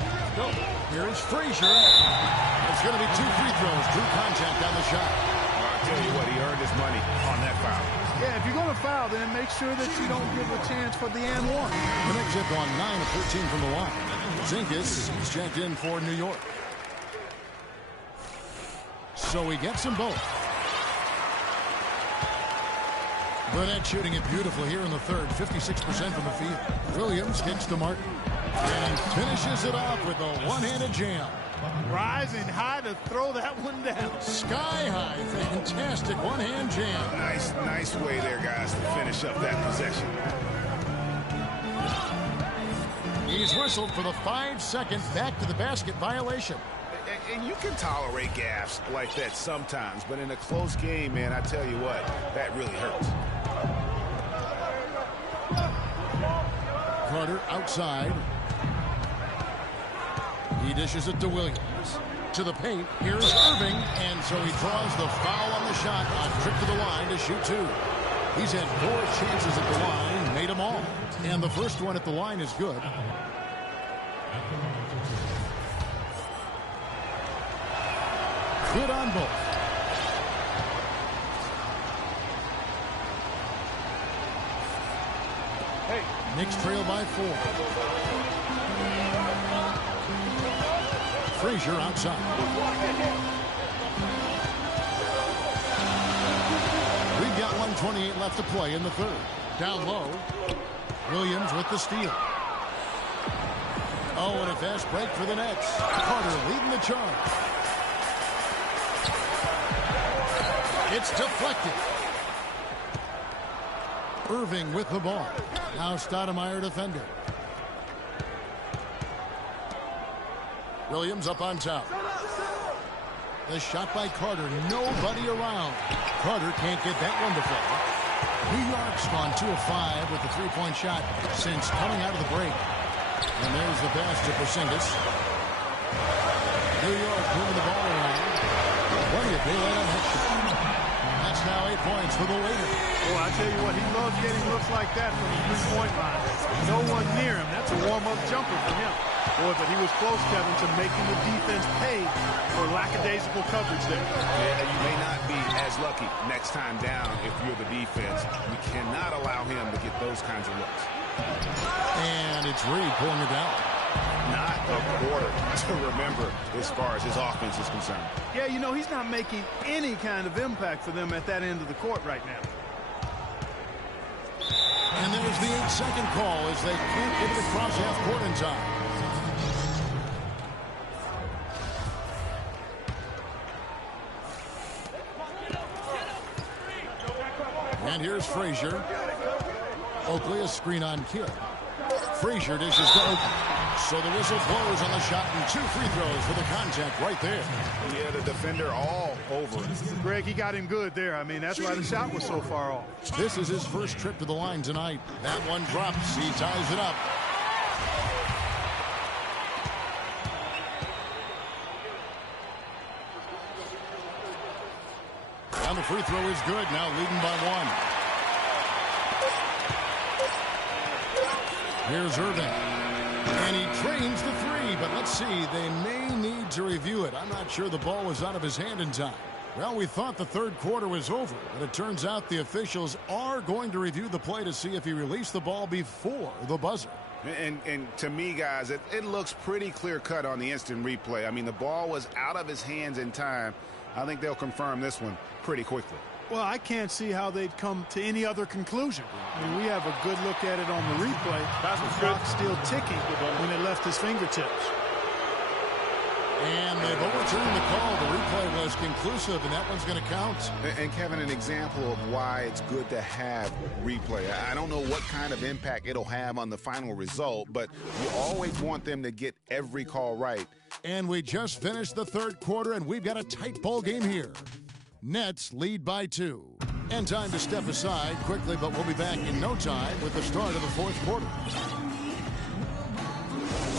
Here's Frazier. It's going to be 2 free throws. True contact on the shot. Well, I'll tell you what, he earned his money on that foul. Yeah, if you're going to foul, then make sure that you don't give a chance for the and one. The Knicks have gone 9 of 13 from the line. Zinkas is checked in for New York. So he gets them both. Burnett shooting it beautiful here in the third. 56% from the field. Williams kicks to Martin. And finishes it off with a one-handed jam. Rising high to throw that one down. Sky high, fantastic one-hand jam. Nice way there, guys, to finish up that possession. He's whistled for the 5-second back-to-the-basket violation. And you can tolerate gaffes like that sometimes, but in a close game, man, I tell you what, that really hurts. Carter outside. He dishes it to Williams. To the paint. Here's Irving. And so he draws the foul on the shot on trip to the line to shoot two. He's had 4 chances at the line, made them all. And the first one at the line is good. Good on both. Knicks trail by 4. Frazier outside. We've got 1:28 left to play in the third. Down low. Williams with the steal. Oh, and a fast break for the Nets. Carter leading the charge. It's deflected. Irving with the ball. Now Stoudemire defending. Williams up on top. The shot by Carter. Nobody around. Carter can't get that one to fall. New York's gone 2 of 5 with the three-point shot since coming out of the break. And there's the pass to Porzingis. New York moving the ball around. Plenty of daylight on that shot. That's now 8 points for the waiter. Well, I tell you what, he loves getting looks like that from the three-point line. No one near him. That's a warm-up jumper for him. Boy, but he was close, Kevin, to making the defense pay for lackadaisical coverage there. Yeah, you may not be as lucky next time down if you're the defense. You cannot allow him to get those kinds of looks. And it's Reed pulling it down. Not a quarter to remember as far as his offense is concerned. Yeah, you know, he's not making any kind of impact for them at that end of the court right now. And there's the 8-second call as they can't get it across half court in time. And here's Frazier. Oakley, a screen on Kidd. Frazier dishes to Oakley. So the whistle blows on the shot and 2 free throws for the contact right there. Yeah, the defender all over it. Greg, he got him good there. I mean, that's why the shot was so far off. This is his first trip to the line tonight. That one drops. He ties it up. And the free throw is good. Now leading by 1. Here's Irving. And he trains the 3, but let's see. They may need to review it. I'm not sure the ball was out of his hand in time. Well, we thought the third quarter was over, but it turns out the officials are going to review the play to see if he released the ball before the buzzer. And to me, guys, it looks pretty clear-cut on the instant replay. I mean, the ball was out of his hands in time. I think they'll confirm this one pretty quickly. Well, I can't see how they'd come to any other conclusion. I mean, we have a good look at it on the replay. The clock's still ticking when it left his fingertips. And they've overturned the call. The replay was conclusive, and that one's going to count. And, Kevin, an example of why it's good to have replay. I don't know what kind of impact it'll have on the final result, but you always want them to get every call right. And we just finished the third quarter, and we've got a tight ball game here. Nets lead by 2. And time to step aside quickly, but we'll be back in no time with the start of the fourth quarter.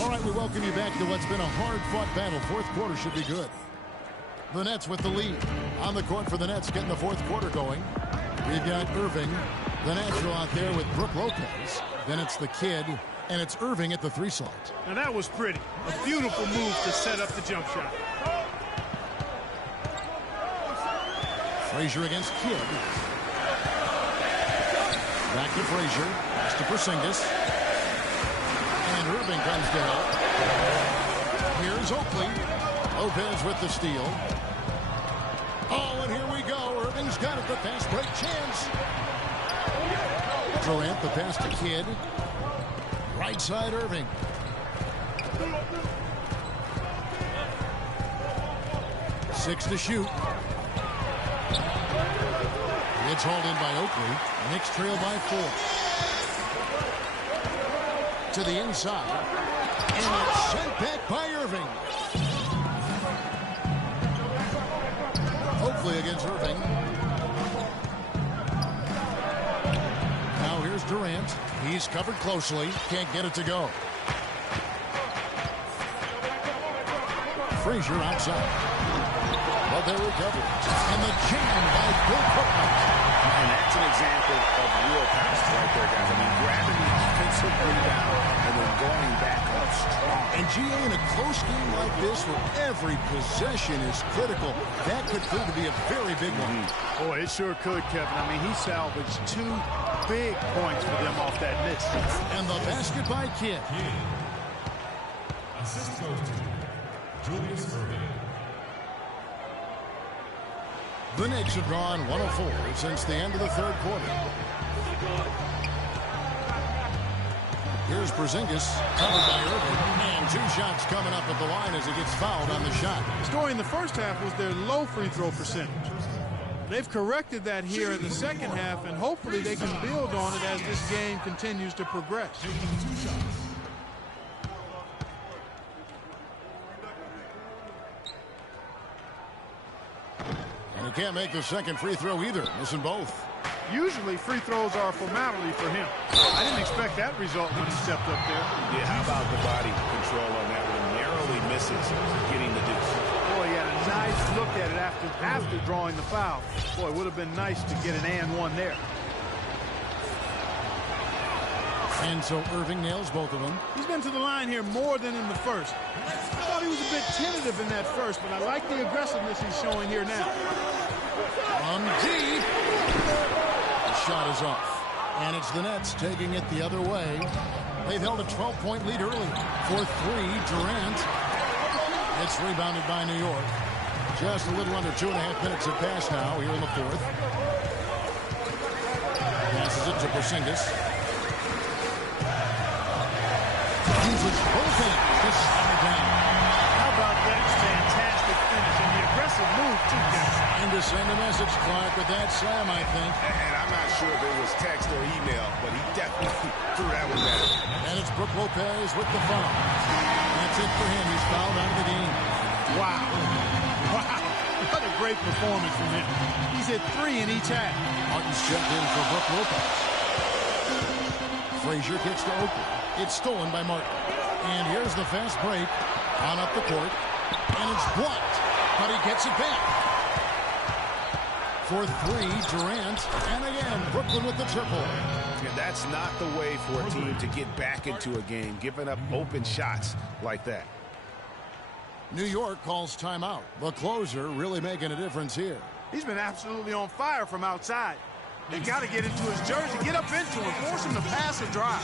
All right, we welcome you back to what's been a hard-fought battle. Fourth quarter should be good. The Nets with the lead. On the court for the Nets, getting the fourth quarter going. We've got Irving, the natural out there with Brook Lopez. Then it's the kid, and it's Irving at the 3 slot. Now that was pretty. A beautiful move to set up the jump shot. Frazier against Kidd. Back to Frazier. Pass to Porzingis. And Irving comes to help. Here's Oakley. Lopez with the steal. Oh, and here we go. Irving's got it. The fast break chance. Durant, the pass to Kidd. Right side Irving. Six to shoot. It's hauled in by Oakley. Knicks trail by 4. To the inside. And it's sent back by Irving. Oakley against Irving. Now here's Durant. He's covered closely. Can't get it to go. Frazier outside. But they recover. And the jam by Bill Cookman. And that's an example of real pass right there, guys. I mean, grabbing the offensive rebound and then going back up strong. And GA, in a close game like this where every possession is critical, that could prove to be a very big one. Boy, it sure could, Kevin. I mean, he salvaged 2 big points for them off that miss. And the basket by Kidd. Assist goes to Julius Irving. The Knicks have gone 104 since the end of the third quarter. Here's Porzingis, covered by Irving, and 2 shots coming up at the line as he gets fouled on the shot. The story in the first half was their low free throw percentage. They've corrected that here in the second half, and hopefully they can build on it as this game continues to progress. And he can't make the second free throw either, missing both. Usually free throws are a formality for him. I didn't expect that result when he stepped up there. Yeah, how about the body control on that one? Narrowly misses getting the deuce. Boy, he had a nice look at it after drawing the foul. Boy, it would have been nice to get an and one there. And so Irving nails both of them. He's been to the line here more than in the first. I thought he was a bit tentative in that first, but I like the aggressiveness he's showing here now. From deep. The shot is off. And it's the Nets taking it the other way. They've held a 12-point lead early. For 3, Durant. It's rebounded by New York. Just a little under 2.5 minutes have passed now here in the fourth. Passes it to Porzingis. Uses both hands to slam it down. How about that fantastic finish and the aggressive move, too, guys? And to send a message, Clark, with that slam, I think. And I'm not sure if it was text or email, but he definitely threw that one better. And it's Brook Lopez with the foul. That's it for him. He's fouled out of the game. Wow. Wow. What a great performance from him. He's hit 3 in each half. Martin's checked in for Brook Lopez. Frazier kicks to Oakley. It's stolen by Martin. And here's the fast break on up the court. And it's blocked, but he gets it back. For 3, Durant. And again, Brooklyn with the triple. And that's not the way for a team to get back into a game, giving up open shots like that. New York calls timeout. The closer really making a difference here. He's been absolutely on fire from outside. They got to get into his jersey, get up into him, force him to pass or drive.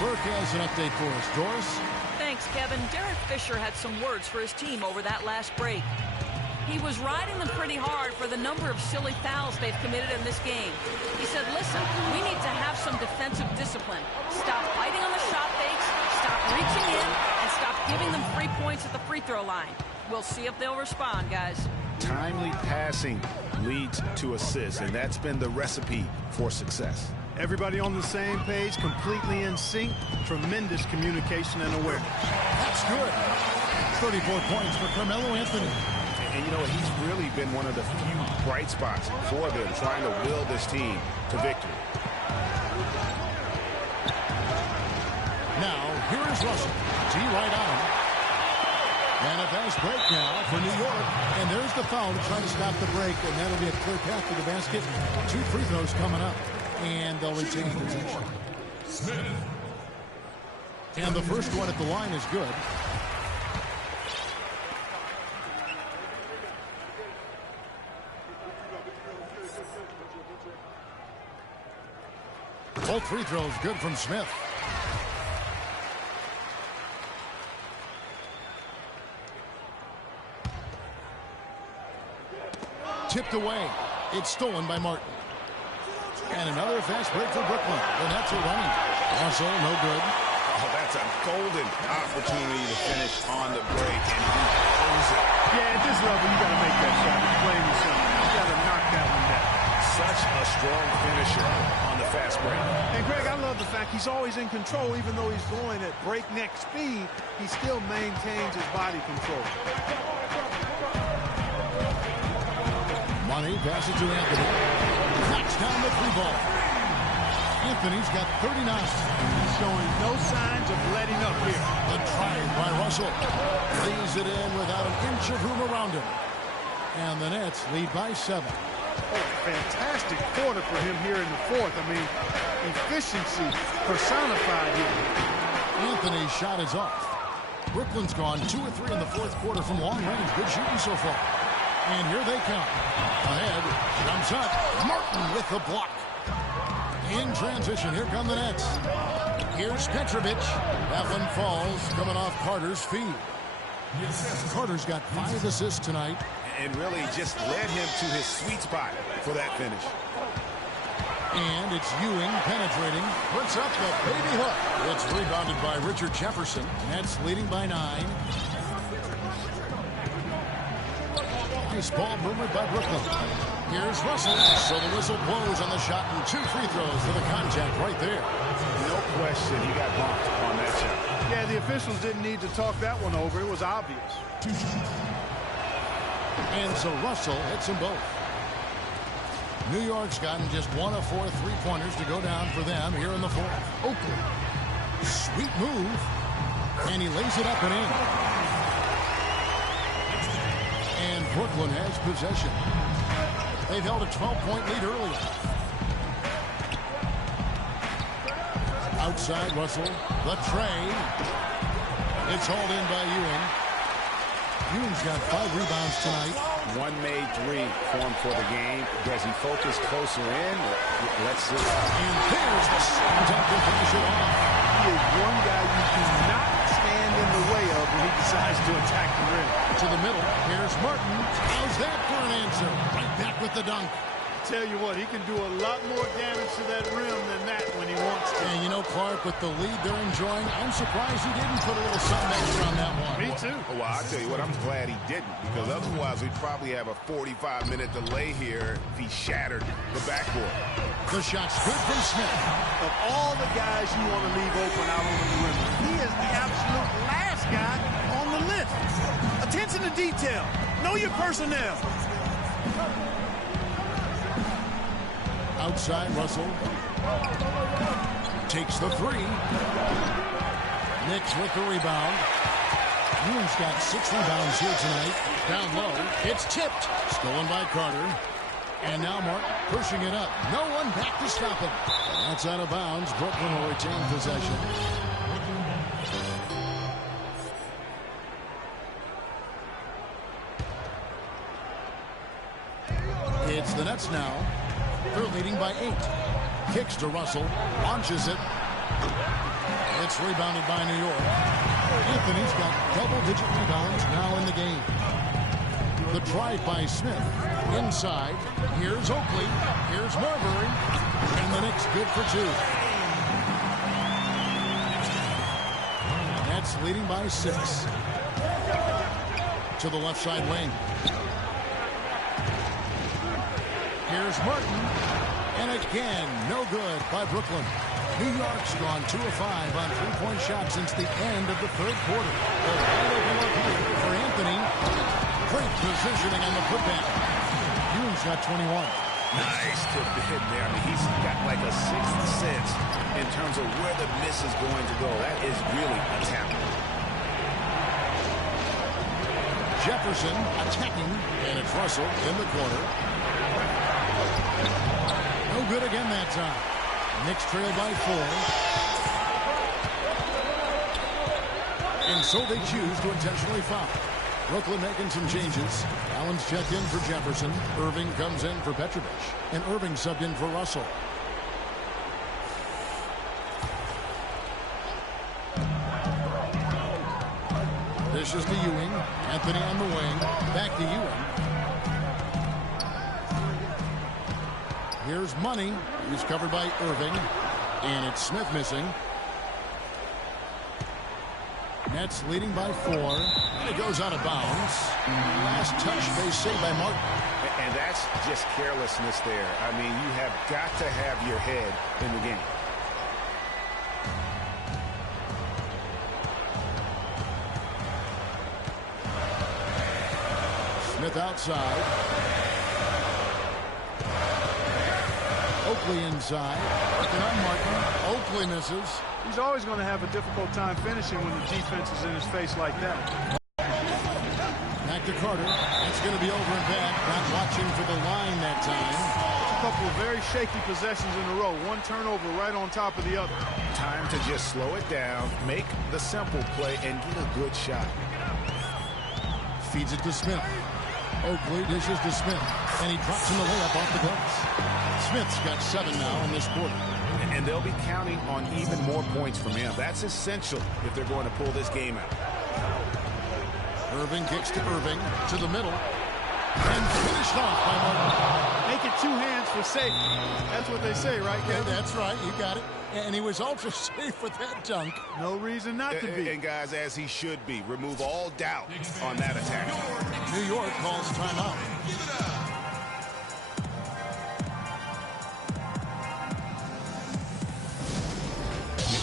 Burke has an update for us. Doris? Thanks, Kevin. Derek Fisher had some words for his team over that last break. He was riding them pretty hard for the number of silly fouls they've committed in this game. He said, listen, we need to have some defensive discipline. Stop fighting on the shot fakes, stop reaching in, and stop giving them free points at the free throw line. We'll see if they'll respond, guys. Timely passing leads to assists, and that's been the recipe for success. Everybody on the same page, completely in sync. Tremendous communication and awareness. That's good. 34 points for Carmelo Anthony. And you know, he's really been one of the few bright spots for them, trying to will this team to victory. Now, here is Russell. T right on. And a fast break now for New York. And there's the foul to try to stop the break. And that'll be a clear path to the basket. 2 free throws coming up. And they'll retain possession. And the first one at the line is good. Both free throws good from Smith. Tipped away. It's stolen by Martin. And another fast break for Brooklyn. The Nets are running. Also, no good. Oh, that's a golden opportunity to finish on the break, and he owns it. Yeah, at this level, you got to make that shot. It's plain and simple. You got to knock that one down. Such a strong finisher on the fast break. And, Greg, I love the fact he's always in control. Even though he's going at breakneck speed, he still maintains his body control. Money passes to Anthony. Knocks down the 3 ball. Anthony's got 39. He's showing no signs of letting up here. The drive by Russell. Lays it in without an inch of room around him. And the Nets lead by 7. Oh, fantastic quarter for him here in the 4th. I mean, efficiency personified here. Anthony's shot is off. Brooklyn's gone 2 of 3 in the 4th quarter from long range. Good shooting so far. And here they come. Ahead, jumps up. Martin with the block. In transition, here come the Nets. Here's Petrovic. That one falls, coming off Carter's feet. Carter's got 5 assists tonight. And really just led him to his sweet spot for that finish. And it's Ewing penetrating. Puts up the baby hook. It's rebounded by Richard Jefferson. Nets leading by 9. Nice ball movement by Brooklyn. Here's Russell. So the whistle blows on the shot and 2 free throws for the contact right there. No question he got bumped on that shot. Yeah, the officials didn't need to talk that one over. It was obvious. And so Russell hits them both. New York's gotten just 1 of 4 3-pointers to go down for them here in the 4th. Oakley. Sweet move. And he lays it up and in. And Brooklyn has possession. They've held a 12-point lead earlier. Outside Russell. The tray. It's hauled in by Ewing. Ewing's got 5 rebounds tonight. 1 made 3 for him for the game. Does he focus closer in? Let's see. And there's the attempt to finish it off. He is one guy you do not stand in the way of when he decides to attack the rim. To the middle. Here's Martin. How's that for an answer? Right back with the dunk. Tell you what, he can do a lot more damage to that rim than that when he wants to. And you know, Clark, with the lead they're enjoying, I'm surprised he didn't put a little something extra on that one. Me too. Well, I'll tell you what, I'm glad he didn't, because otherwise we'd probably have a 45-minute delay here if he shattered the backboard. The shot's good from Smith. Of all the guys you want to leave open out on the perimeter, he is the absolute last guy on the list. Attention to detail. Know your personnel. Outside, Russell takes the 3. Knicks with the rebound. Ewing's got 6 rebounds here tonight. Down low. It's tipped. Stolen by Carter. And now Martin pushing it up. No one back to stop it. That's out of bounds. Brooklyn will retain possession. It's the Nets now. They're leading by 8. Kicks to Russell. Launches it. It's rebounded by New York. Anthony's got double-digit rebounds now in the game. The drive by Smith. Inside. Here's Oakley. Here's Marbury. And the Knicks good for 2. Nets leading by 6. To the left side wing. Here's Martin. And again, no good by Brooklyn. New York's gone 2 of 5 on 3-point shots since the end of the 3rd quarter. A wide open look here for Anthony. Great positioning on the putback. Ewing's got 21. Nice tip in there. I mean, he's got like a sixth sense in terms of where the miss is going to go. That is really a talent. Jefferson attacking, and it's Russell in the corner. No good again that time. Knicks trail by 4. And so they choose to intentionally foul. Brooklyn making some changes. Allen's checked in for Jefferson. Irving comes in for Petrovic. And Irving subbed in for Russell. This is to Ewing. Anthony on the wing. Back to Ewing. Here's Money. He's covered by Irving. And it's Smith missing. Nets leading by 4. And it goes out of bounds. Last touch base saved by Martin. And that's just carelessness there. I mean, you have got to have your head in the game. Smith outside. Oakley inside. Working on Martin. Oakley misses. He's always going to have a difficult time finishing when the defense is in his face like that. Back to Carter. It's going to be over and back. Not watching for the line that time. A couple of very shaky possessions in a row. One turnover right on top of the other. Time to just slow it down, make the simple play, and get a good shot. Feeds it to Smith. Oakley dishes to Smith. And he drops in the layup off the glass. Smith's got 7 now in this quarter. And they'll be counting on even more points from him. That's essential if they're going to pull this game out. Irving kicks to Irving, to the middle, and finished off by Martin. Make it 2 hands for safety. That's what they say, right, Kevin? Yeah, that's right. You got it. And he was ultra safe with that dunk. No reason not to be. And guys, as he should be, remove all doubt on that attack. New York calls timeout.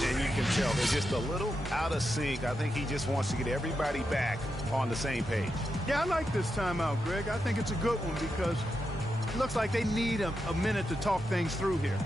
And you can tell they're just a little out of sync. I think he just wants to get everybody back on the same page. Yeah, I like this timeout, Greg. I think it's a good one because it looks like they need a minute to talk things through here.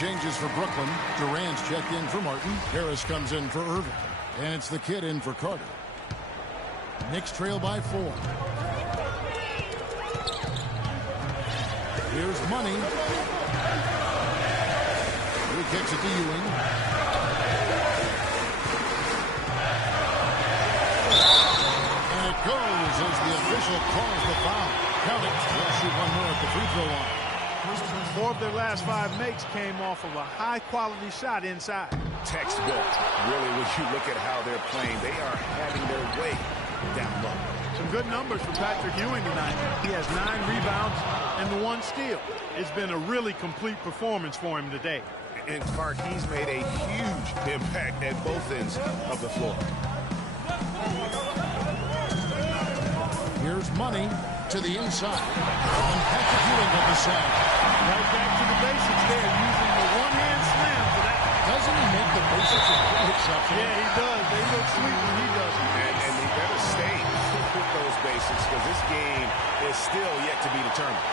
Changes for Brooklyn. Durant's checked in for Martin. Harris comes in for Irving. And it's the kid in for Carter. Knicks trail by 4. Here's Money. He kicks it to Ewing. And it goes as the official calls the foul. Count it. They'll shoot one more at the free throw line. 4 of their last 5 makes came off of a high-quality shot inside. Textbook. Really, when you look at how they're playing, they are having their way down low. Some good numbers for Patrick Ewing tonight. He has 9 rebounds and the 1 steal. It's been a really complete performance for him today. And Clark, he's made a huge impact at both ends of the floor. Here's Money to the inside. And Patrick Ewing with the save. Right back to the basics there, using the one-hand slam for that. Doesn't he make the basics a great exception? Yeah, he does. They look sweet when he does it. And they better stay with those basics because this game is still yet to be determined.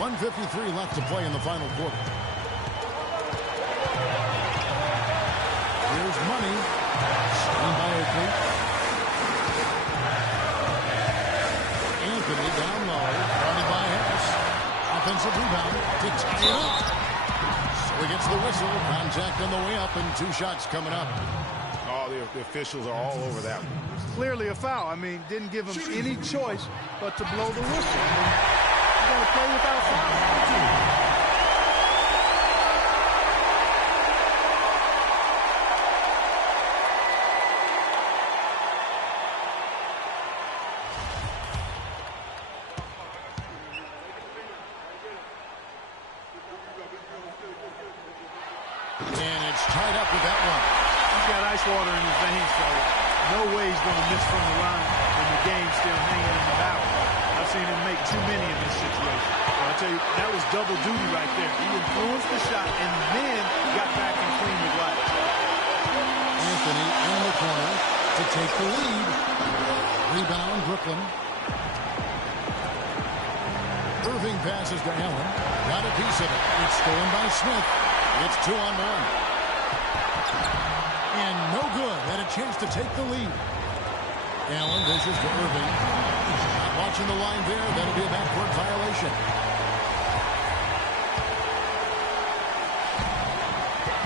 1:53 left to play in the final quarter. Here's Money. Screen by Oakley. Anthony down low. Guarded by Harris. Offensive rebound to tie it up. So he gets the whistle. Contact on the way up and 2 shots coming up. Oh, the officials are all over that one. Clearly a foul. I mean, didn't give him any choice but to blow the whistle. I mean, you got to play without fouls. And it's tied up with that one. He's got ice water in his veins, so no way he's going to miss from the line when the game's still hanging in the balance. I've seen him make too many in this situation. Well, I'll tell you, that was double duty right there. He influenced the shot and then got back and cleaned the glass. Anthony in the corner to take the lead. Rebound, Brooklyn. Irving passes to Allen. Got a piece of it. It's stolen by Smith. It's 2-on-1. And no good. Had a chance to take the lead. Allen dishes to Irving. Not watching the line there. That'll be a backcourt violation.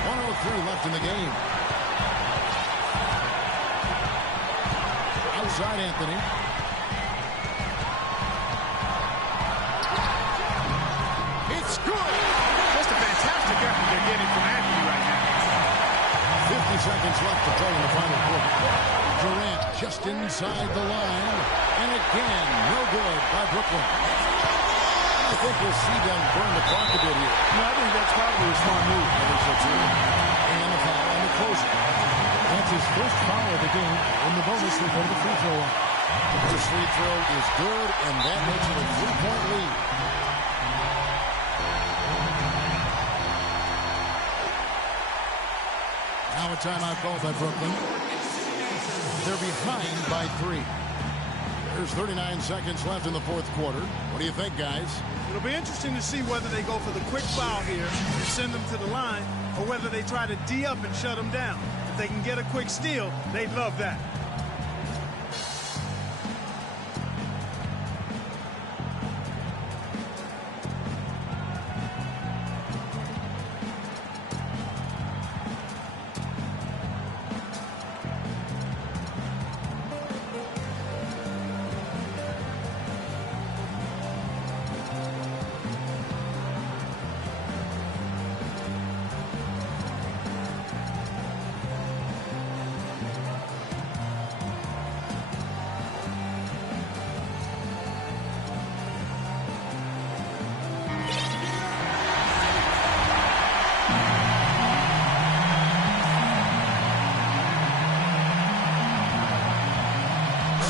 1:03 left in the game. Outside Anthony. It's good. Just a fantastic effort they're getting from Anthony right now. 50 seconds left to play in the final quarter. Durant just inside the line. And again, no good by Brooklyn. I think we'll see them burn the clock a bit here. No, I think that's probably a smart move. I think so too. And the foul on the closer. That's his first foul of the game. In the bonus, we go to the free throw line. This free throw is good, and that makes it a 3-point lead. Now a timeout called by Brooklyn. They're behind by 3. There's 39 seconds left in the fourth quarter. What do you think, guys? It'll be interesting to see whether they go for the quick foul here and send them to the line, or whether they try to D up and shut them down. If they can get a quick steal, they'd love that.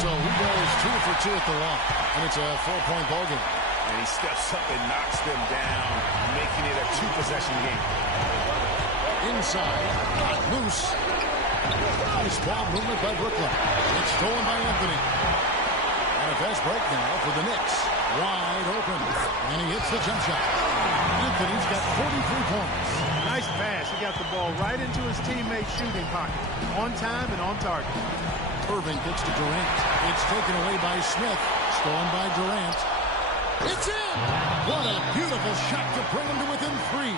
So he goes 2 for 2 at the line, and it's a 4-point ball game. And he steps up and knocks them down, making it a 2-possession game. Inside, loose. Nice ball movement by Brooklyn. It's stolen by Anthony. And a fast break now for the Knicks. Wide open. And he hits the jump shot. Anthony's got 43 points. Nice pass. He got the ball right into his teammate's shooting pocket. On time and on target. Irving kicks to Durant. It's taken away by Smith. Stolen by Durant. It's in! What a beautiful shot to bring him to within 3.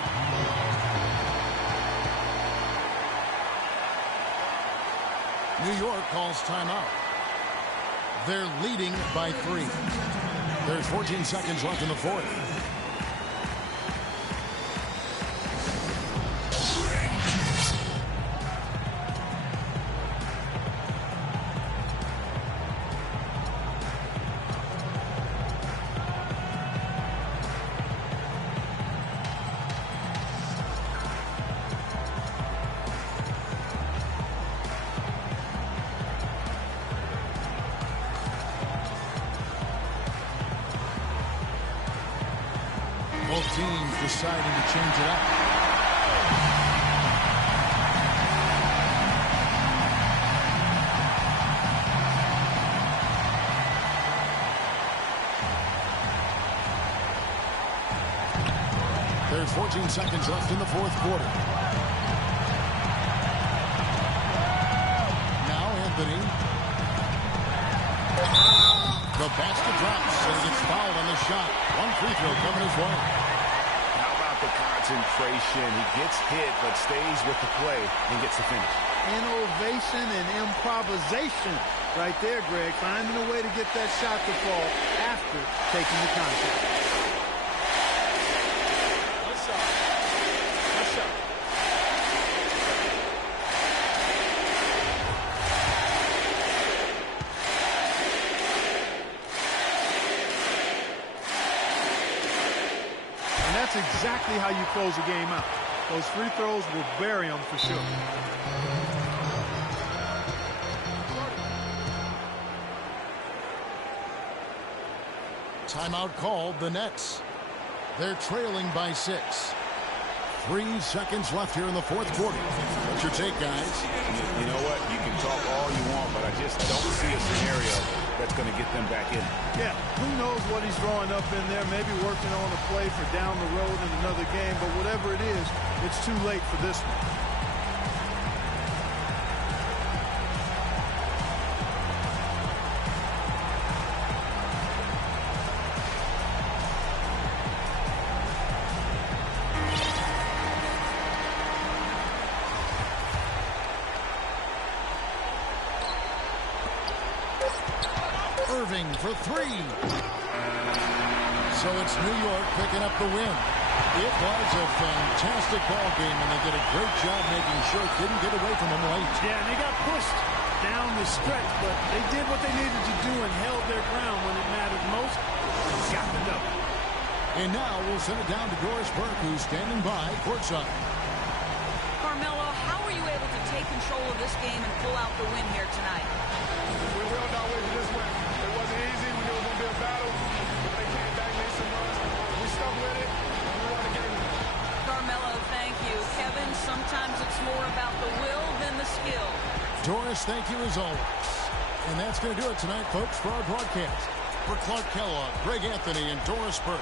New York calls timeout. They're leading by 3. There's 14 seconds left in the fourth. Both teams deciding to change it up. There's 14 seconds left in the fourth quarter. Now Anthony. The basket drops and he gets fouled on the shot. One free throw coming his way. How about the concentration? He gets hit but stays with the play and gets the finish. innovation and improvisation right there, Greg. Finding a way to get that shot to fall after taking the contact. Good shot. Good shot. And that's exactly how you close a game out. Those free throws will bury them for sure. Timeout called, the Nets. They're trailing by 6. 3 seconds left here in the fourth quarter. What's your take, guys? You know what? You can talk all you want, but I just don't see a scenario that's going to get them back in. Yeah, who knows what he's drawing up in there, maybe working on a play for down the road in another game, but whatever it is, it's too late for this one. Irving for 3. So it's New York picking up the win. It was a fantastic ball game, and they did a great job making sure it didn't get away from them late. Yeah, and they got pushed down the stretch, but they did what they needed to do and held their ground when it mattered most. Got the double. And now we'll send it down to Doris Burke, who's standing by courtside. Carmelo, how were you able to take control of this game and pull out the win here tonight? We were on our way to this win. It wasn't easy. We knew it was going to be a battle. But they came back, made some runs. We stuck with it. We won the game. Carmelo, thank you. Kevin, sometimes it's more about the will than the skill. Doris, thank you as always. And that's going to do it tonight, folks, for our broadcast. For Clark Kellogg, Greg Anthony, and Doris Burke,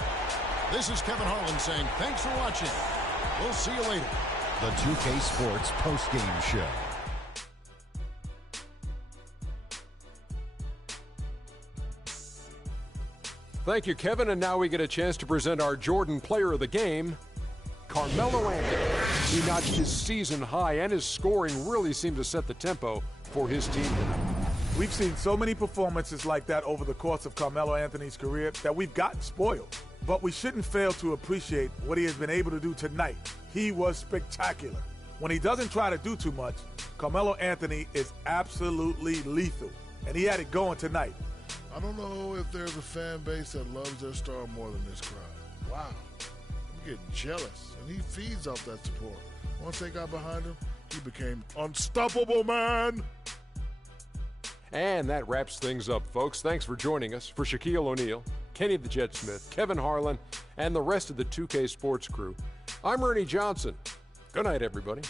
this is Kevin Harlan saying thanks for watching. We'll see you later. The 2K Sports postgame show. Thank you, Kevin. And now we get a chance to present our Jordan Player of the Game, Carmelo Anthony. He notched his season high, and his scoring really seemed to set the tempo for his team tonight. We've seen so many performances like that over the course of Carmelo Anthony's career that we've gotten spoiled. But we shouldn't fail to appreciate what he has been able to do tonight. He was spectacular. When he doesn't try to do too much, Carmelo Anthony is absolutely lethal. And he had it going tonight. I don't know if there's a fan base that loves their star more than this crowd. Wow. I'm getting jealous, and he feeds off that support. Once they got behind him, he became unstoppable, man. And that wraps things up, folks. Thanks for joining us. For Shaquille O'Neal, Kenny the Jet Smith, Kevin Harlan, and the rest of the 2K Sports crew, I'm Ernie Johnson. Good night, everybody.